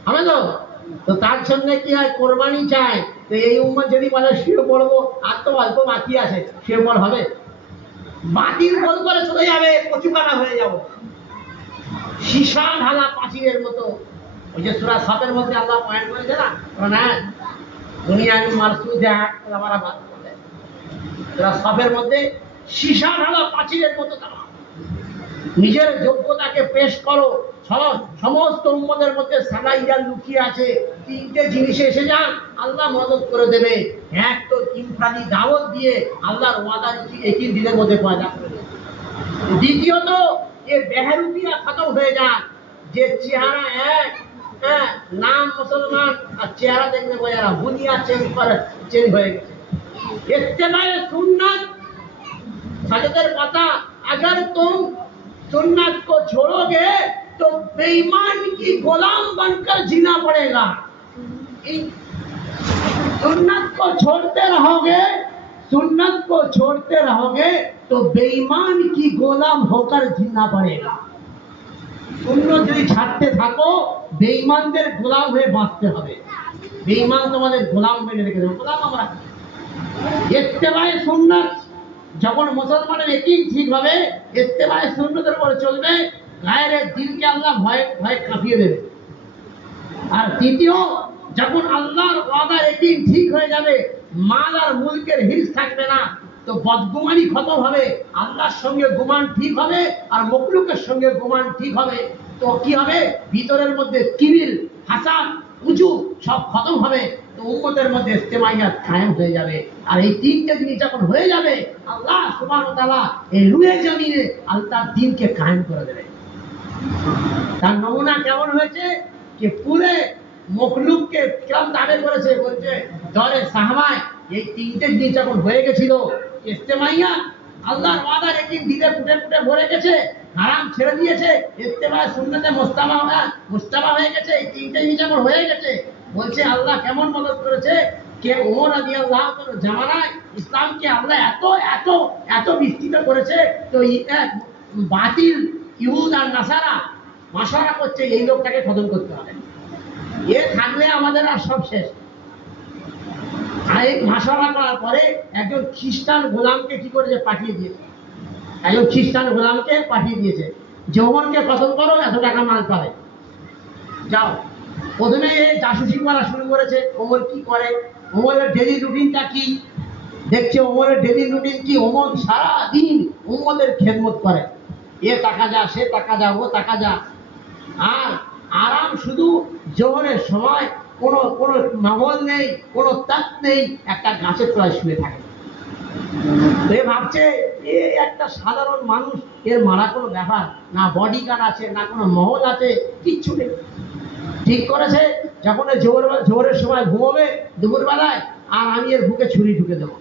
হবে তো? তো তার জন্য কি হয়, কোরবানি চায়। তো এই উম্মত যদি বলে শুয়ে পড়বো, আর তো অল্প বাকি আছে, শুয়ে পড় হবে? বাতিল গোল করে চলে যাবে, কচুকাটা হয়ে যাব, সীসা ঢালা পাঁচিলের মতো। ওই যে সূরা সাফের মধ্যে আল্লাহ পয়েন্ট করেছে না, দুনিয়া মারসুদা আমার বলে, সূরা সাফের মধ্যে সীসা ঢালা পাঁচিলের মতো তারা। নিজের যোগ্যতাকে পেশ করো, সমস্ত উম্মতের মধ্যে সালাইয়া লুকিয়ে আছে। 3টে জিনিসে এসে যান, আল্লাহ মদদ করে দেবে। এক তো ইনফরাদি দাওয়াত দিয়ে আল্লাহর ওয়াদা একই দিনের মধ্যে পয়দা করে দেবে। দ্বিতীয়ত এ বেহরুপিয়া খতম হয়ে যান, যে চেহারা এক, হ্যাঁ নাম মুসলমান আর চেহারা দেখলে বোঝা না, বুনিয়া চেঞ্জ হয়ে গেছে। ইত্তেবায়ে সুন্নাত সাজেদের কথা, अगर तुम सुन्नत को छोड़ोगे तो बेईमान की गुलाम बनकर जीना पड़ेगा। सुन्नत को छोड़ते रहोगे तो बेईमान की गुलाम होकर जीना पड़ेगा। सुन्नत যদি ছাড়তে থাকো, বেঈমানদের গোলাম হয়ে বাঁচতে হবে। বেঈমান তোমাদের গোলাম মেনে রেখে দেবে, গোলাম আমরা। ইত্তেবায়ে সুন্নাত, যখন মুসলমানের একই ঠিক হবে, ইত্তেবায়ে সুন্নতের উপরে চলবে, গায়ের দিলকে আল্লাহ ভয়ে কাঁপিয়ে দেবে। আর তৃতীয়, যখন আল্লাহর ওয়াদার একই ঠিক হয়ে যাবে, মাল আর মুলকের হিরস থাকবে না, তো বদগুমানি খতম হবে, আল্লাহর সঙ্গে গুমান ঠিক হবে আর মখলুকের সঙ্গে গুমান ঠিক হবে। তো কি হবে? ভিতরের মধ্যে কিবির, হাসাদ, উজু সব খতম হবে। তো উম্মতের মধ্যে ইস্তেমাইয়াত কায়েম হয়ে যাবে। আর এই 3টে জিনিস যখন হয়ে যাবে, আল্লাহ সুবহানাহু ওয়া তাআলা এই রুহে জমিনে আল্লাহর দ্বীনকে কায়েম করে দেবে। তার নমুনা কেমন হয়েছে? যে পুরো মখলুককে কিরম দাবি করেছে, বলছে দরে সাহাবায় এই 3টে জিনিস যখন হয়ে গেছিল, ইস্তেমাইয়া আল্লাহর ওয়াদার একদিন দিলে ফুটে ফুটে ভরে গেছে, হারাম ছেড়ে দিয়েছে, ইত্তেবায়ে সুন্নতে মুস্তাবা হয়ে গেছে, এই 3টে জিনিস যখন হয়ে গেছে, বলছে আল্লাহ কেমন মদদ করেছে, কে ওমর রাদিয়াল্লাহু তাআলার জামানায় ইসলামকে আল্লাহ এত এত এত বিস্তৃত করেছে। তো বাতিল ইহুদ আর নাসারা মাশওয়ারা করছে এই লোকটাকে খতম করতে হবে। এ থাকলে আমাদের আর সব শেষ। আর এই ভাষণা করার পরে একজন খ্রিস্টান গোলামকে কি করেছে, পাঠিয়ে দিয়েছে। একজন খ্রিস্টান গোলামকে পাঠিয়ে দিয়েছে, যে ওমরকে কতল করো, এত টাকা মাল পাবে, যাও। প্রথমে জাসুসি করা শুরু করেছে, ওমর কি করে, ওমরের ডেলি রুটিনটা কি দেখছে। ওমরের ডেলি রুটিন কি, ওমর সারাদিন উম্মতের খেদমত করে, এ টাকা যা, সে টাকা যা, ও টাকা যা। আর আরাম শুধু জোহরের সময় কোনো কোনো মামল নেই, কোনো তাক নেই, একটা গাছের তলায় শুয়ে থাকে। এ ভাবছে এ একটা সাধারণ মানুষ, এর মারা কোনো ব্যাপার না, বডিগার্ড আছে না, কোনো মহল আছে, কিচ্ছু নেই। ঠিক করেছে যখন জোহরের সময় ঘুমোবে দুপুরবেলায়, আর আমি এর বুকে ছুরি ঢুকে দেবো।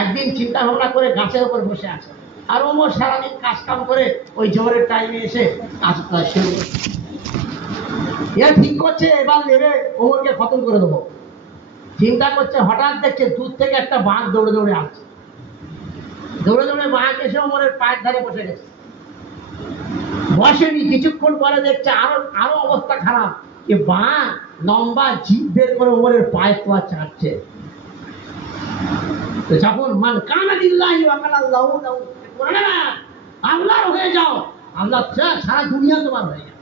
একদিন চিন্তা ভাবনা করে গাছের উপর বসে আছে, আর ওমর সারাদিন কাজ কাম করে ওই জোহরের টাইমে এসে এ ঠিক করছে এবার নেবে ওমরকে খতম করে দেবো। চিন্তা করছে, হঠাৎ দেখছে দূর থেকে একটা বাঘ দৌড়ে দৌড়ে আসছে। দৌড়ে দৌড়ে বাঘ এসে ওমরের পায়ের ধারে বসে গেছে। বসেনি, কিছুক্ষণ পরে দেখছে আরো আরো অবস্থা খারাপ, যে বাঘ লম্বা জিভ বের করে ওমরের পায়ের তোয়া চাটছে। যখন মান কানা লিল্লাহি ওয়া কানা লাহু লাহু, আল্লাহর হয়ে যাও, আল্লাহ সারা দুনিয়া তোমার হয়ে যাবে।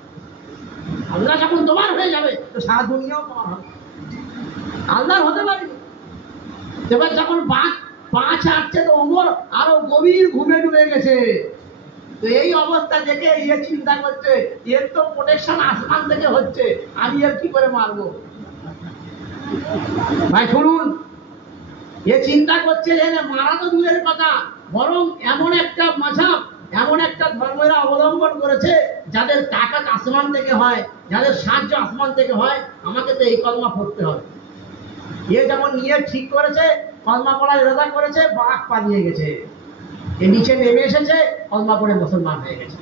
আল্লাহ যখন তোমার হয়ে যাবে তো সারা দুনিয়াও তোমার হবে। আল্লাহর হতে পারে। এবার যখন পা চাটছে তো ওমর আরো গভীর ঘুমে ডুবে গেছে। তো এই অবস্থা দেখে ইয়ে চিন্তা করছে, এর তো প্রোটেকশন আসমান থেকে হচ্ছে, আমি এর কি করে মারবো। ভাই শুনুন, এ চিন্তা করছে যে মারা তো দূরের কথা, বরং এমন একটা মাঝাব, এমন একটা ধর্মেরা অবলম্বন করেছে যাদের তাকাত আসমান থেকে হয়, যাদের সাহায্য আসমান থেকে হয়, আমাকে তো এই কলমা পড়তে হবে। এ যেমন নিয়ে ঠিক করেছে, কলমা পড়ার ইরাদা করেছে, বাঘ পালিয়ে গেছে, এ নিচে নেমে এসেছে, কলমা পড়ে মুসলমান হয়ে গেছে।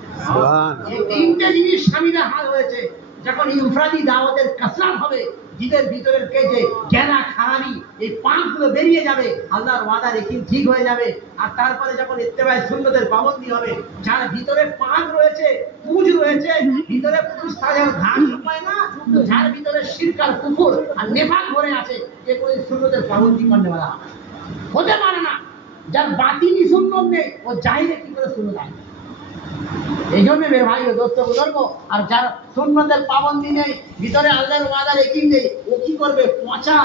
এই তিনটে জিনিস স্বামীরা হাল হয়েছে। যখন ইনফরাদি দাওয়াতের কাসরাত হবে, জীবের ভিতরের কেজে জ্ঞানা খারাপি, এই পাঁকগুলো বেরিয়ে যাবে, আল্লাহর ওয়াদার একিন ঠিক হয়ে যাবে। আর তারপরে যখন ইত্তেবায়ে সুন্নতের পাবন্দি হবে, যার ভিতরে পাঁক রয়েছে, পুঁজ রয়েছে, ভিতরে পুরুষ তাদের ঘাস পায় না, যার ভিতরে শিরক আর কুফর আর নেফাক ভরে আছে, যে কোনো সুন্নতের পাবন্দি করতে হতে পারে না। যার বাতিনি সুন্নত নেই, ও জাহিরে কি করে সুন্নত আনবে। এই জন্য মেরে ভাই ও দোস্ত বুজুর্গ, আর যার সুন্নতের পাবন্দি নেই, ভিতরে আল্লাহর ওয়াদার একিন নেই, ও কি করবে, পচা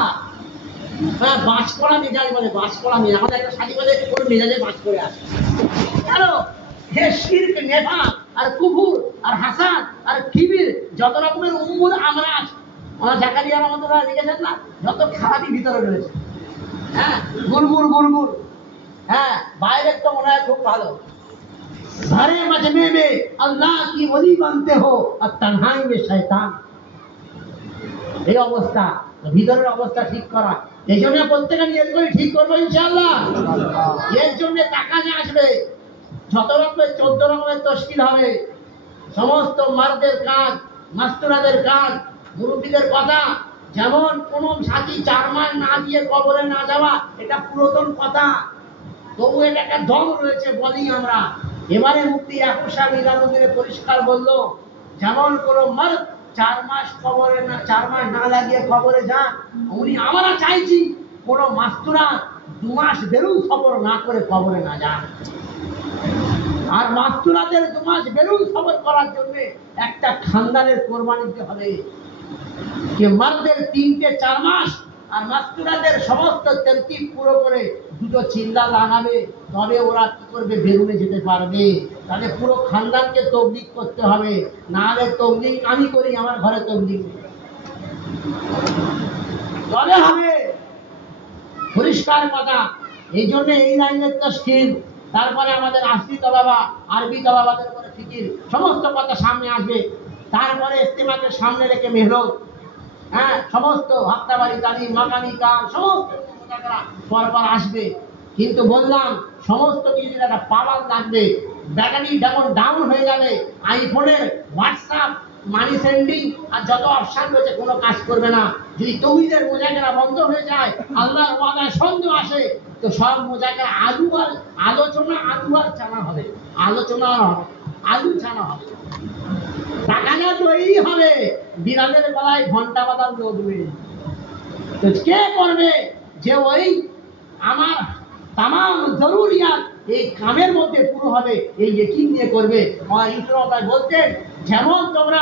বাজ পড়া মেজাজ বলে, বাজ পড়া মেজাজ। আমাদের একটা সাথী বলে ওর মেজাজে বাজ পড়ে আসে কেন, হে শিরক, নেফাক আর কুফর আর হাসাদ আর কিবির, যত রকমের উম্মুল আমরাজ ওরা জাকারিয়া রহমাতুল্লাহ লিখেছেন না, যত খারাপই ভিতরে রয়েছে। হ্যাঁ, গুড়গুড় গুড়গুড়, হ্যাঁ, বাইরের তো মনে হয় খুব ভালো, ঘরে মজমে মে আল্লাহ কি ওলি বানতে হো আর তানহাই মে শয়তান। এই অবস্থা, ভিতরের অবস্থা ঠিক করা। এই জন্য প্রত্যেকে নিয়ত করে ঠিক করবো ইনশাআল্লাহ। এর জন্য টাকা নিয়ে আসবে, যত রকমের 14 রকমের তশকিল হবে, সমস্ত মারদের কাজ, মাস্তুরাদের কাজ, মুরব্বীদের কথা। যেমন কোন সাথী 4 মাস না দিয়ে কবরে না যাওয়া, এটা পুরাতন কথা, তবু এটা একটা দম রয়েছে বলি আমরা। এবারে মুফতি ইয়াকুব সাহেব নিজামুদ্দিনে পরিষ্কার বললো, যেমন কোন মার্দ 4 মাস কবরে না, 4 মাস না লাগিয়ে কবরে যান, উনি আমরা চাইছি কোন মাস্তুরা 2 মাস বেরুন সফর না করে কবরে না যান। আর মাস্তুরাদের 2 মাস বেরুন সফর করার জন্য একটা খানদানের কোরবানি দিতে হবে, যে মার্দের 3-4 মাস আর মাস্তুরাদের সমস্ত তরতিব পুরো করে 2টো চিল্লা লাগাবে, তবে ওরা কি করবে, বেরুনে যেতে পারবে। তাহলে পুরো খানদানকে তবলিগ করতে হবে, না হলে তবলিগ আমি করি, আমার ঘরে তবলিগ তবে হবে, পরিষ্কার কথা। এই জন্য এই লাইনের তশকিল, তারপরে আমাদের আসলি তলাবা, আরবি তলাবাদের উপরে ফিকির, সমস্ত কথা সামনে আসবে। তারপরে ইস্তেমাকে সামনে রেখে মেহরত, হ্যাঁ, সমস্ত হপ্তাবাড়ি তালিম, মাকানি কাম, সমস্ত পরপর আসবে। কিন্তু বললাম সমস্ত কিছু একটা পাওয়ার লাগবে। ব্যাটারি যেমন ডাউন হয়ে যাবে, আইফোনের হোয়াটসঅ্যাপ, মানি সেন্ডিং আর যত অপশন রয়েছে কোনো কাজ করবে না। যদি তৌহিদের মুজাহিরা বন্ধ হয়ে যায়, আল্লাহর ওয়াদায় সন্দেহ আসে, তো সব মুজাহিরা আলু আর আলোচনা, আলু আর চানা হবে, আলোচনা হবে, আলু চানা হবে। টাকাটা তৈরি হবে, বিড়ালের গলায় ঘন্টা বাঁধার লোক নেই। তো কে করবে যে ওই আমার তামাম জরুরিয়াত এই কামের মধ্যে পুরো হবে, এই ইকিন নিয়ে করবে। বলতেন যেমন তোমরা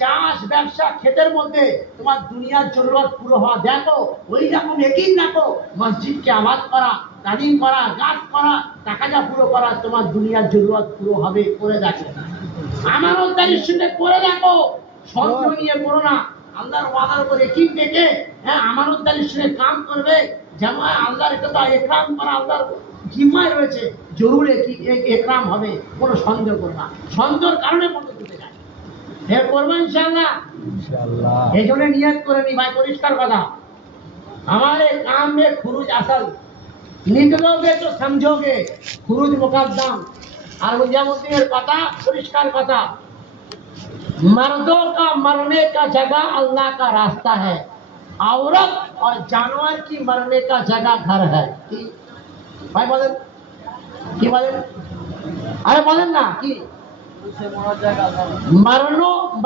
চাষ ব্যবসা ক্ষেতের মধ্যে তোমার দুনিয়ার জরুরত পুরো হওয়া দেখো, ওই রকম ইকিন দেখো মসজিদকে আবাদ করা, তালিম করা, গাছ করা, টাকাটা পুরো করা, তোমার দুনিয়ার জরুরত পুরো হবে। করে দেখো, আমানতদারির সঙ্গে করে দেখো, সন্দেহ নিয়ে করো না। আল্লাহর ওয়াদার উপর ইকিন থেকে আমানতদারির সঙ্গে কাম করবে, যেমন আল্লাহর কথা একরাম করা আল্লাহর জিম্মায় রয়েছে, জরুর একরাম হবে, কোনো সন্দেহ করবে না। সন্দেহের কারণে বন্ধ করতে যায় হ্যাঁ করবো ইনশাআল্লাহ। এই জন্য নিয়ত করে নি ভাই, পরিষ্কার কথা, हमारे काम में खुरूज असल, निकलोगे तो समझोगे खुरूज मुकद्दम। और मुजामुद्दीन কথা পরিষ্কার কথা, मर्दों का मरने का जगह अल्लाह का रास्ता है, औरत और जानवर की मरने का जगह घर है। भाई बोलें কি বলেন? আরে বলেন না কি?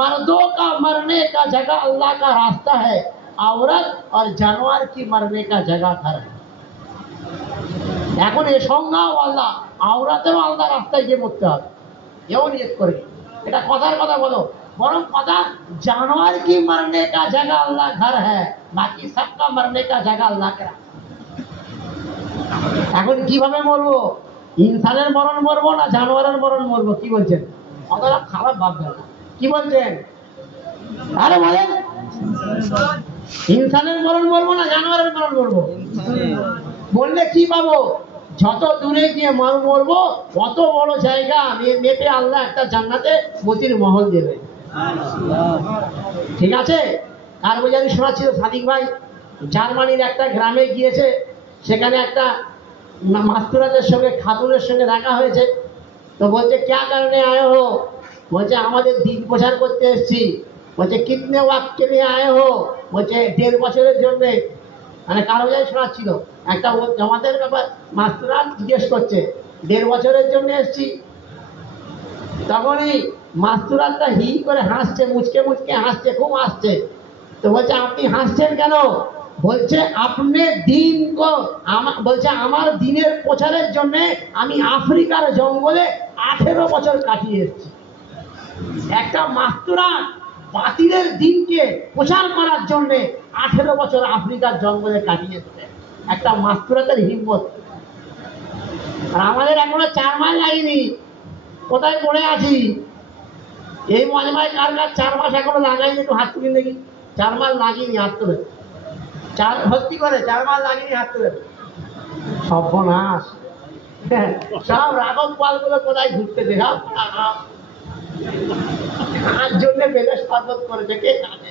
मर्दों का मरने का जगह अल्लाह का रास्ता है, औरत और जानवर की मरने का जगह घर है। এখন এই সংজ্ঞাও আল্লাহ, আওরাতেও আল্লাহ রাস্তায় গিয়ে মরতে হবে, এও নিয়ত করে। এটা কথার কথা বলো, বরং কথা জানোয়ার কি মরনে কা জায়গা আল্লাহ ঘর হ্যায়, বাকি সবকা মরনে কা জায়গা আল্লাহ কে রাস্তা। এখন কিভাবে মরবো? ইনসানের মরণ মরবো না জানোয়ারের মরণ মরবো? কি বলছেন? অতটা খারাপ ভাববেন না। কি বলছেন? আরে বলেন, ইনসানের মরণ মরবো না জানোয়ারের মরণ মরবো? বললে কি পাবো? যত দূরে গিয়ে মরবো, অত বড় জায়গা মেপে আল্লাহ একটা জান্নাতে মতির মহল দেবে। ঠিক আছে? আর বোঝানি শোনাচ্ছিল সাদিক ভাই, জার্মানির একটা গ্রামে গিয়েছে, সেখানে একটা মাস্তুরাদের সঙ্গে খাতুনের সঙ্গে দেখা হয়েছে। তো বলছে ক্যা কারণে আয়ে হো? বলছে আমাদের দিন প্রচার করতে এসেছি। বলছে কিতনে ওয়াক্ত কে লিয়ে আয়ে হো? বলছে 1.5 বছরের জন্যে। মানে কারো যাই শোনাচ্ছিল, একটা আমাদের ব্যাপার মাস্তুরা জিজ্ঞেস করছে 1.5 বছরের জন্য এসেছি। তখনই মাস্তুরাটা হি করে হাসছে, মুচকে মুচকে হাসছে, খুব হাসছে। তো বলছে আপনি হাসছেন কেন? বলছে আপনি দিন বলছে আমার দিনের প্রচারের জন্য আমি আফ্রিকার জঙ্গলে 18 বছর কাটিয়ে এসেছি। একটা মাস্তুরা বাতিলের দিনকে প্রচার করার জন্য 18 বছর আফ্রিকার জঙ্গলে কাটিয়েছে। একটা মাস্তুরাতের হিম্মত। আর আমাদের এখনো 4 মাস লাগেনি, কোথায় পড়ে আছি? এই মজমায় কার 4 মাস এখনো লাগাইনি? একটু হাত তুলে দেখি। 4 মাস লাগেনি, হাত তুলে। 4 ভর্তি করে 4 মাস লাগেনি, হাত তুলে। সর্বনাশ, সব রাঘব পালগুলো কোথায় ঘুরতে দেখা আর জন্য বেলেশ পার্বত করেছে কে জানে।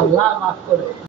আল্লাহ মাফ করে।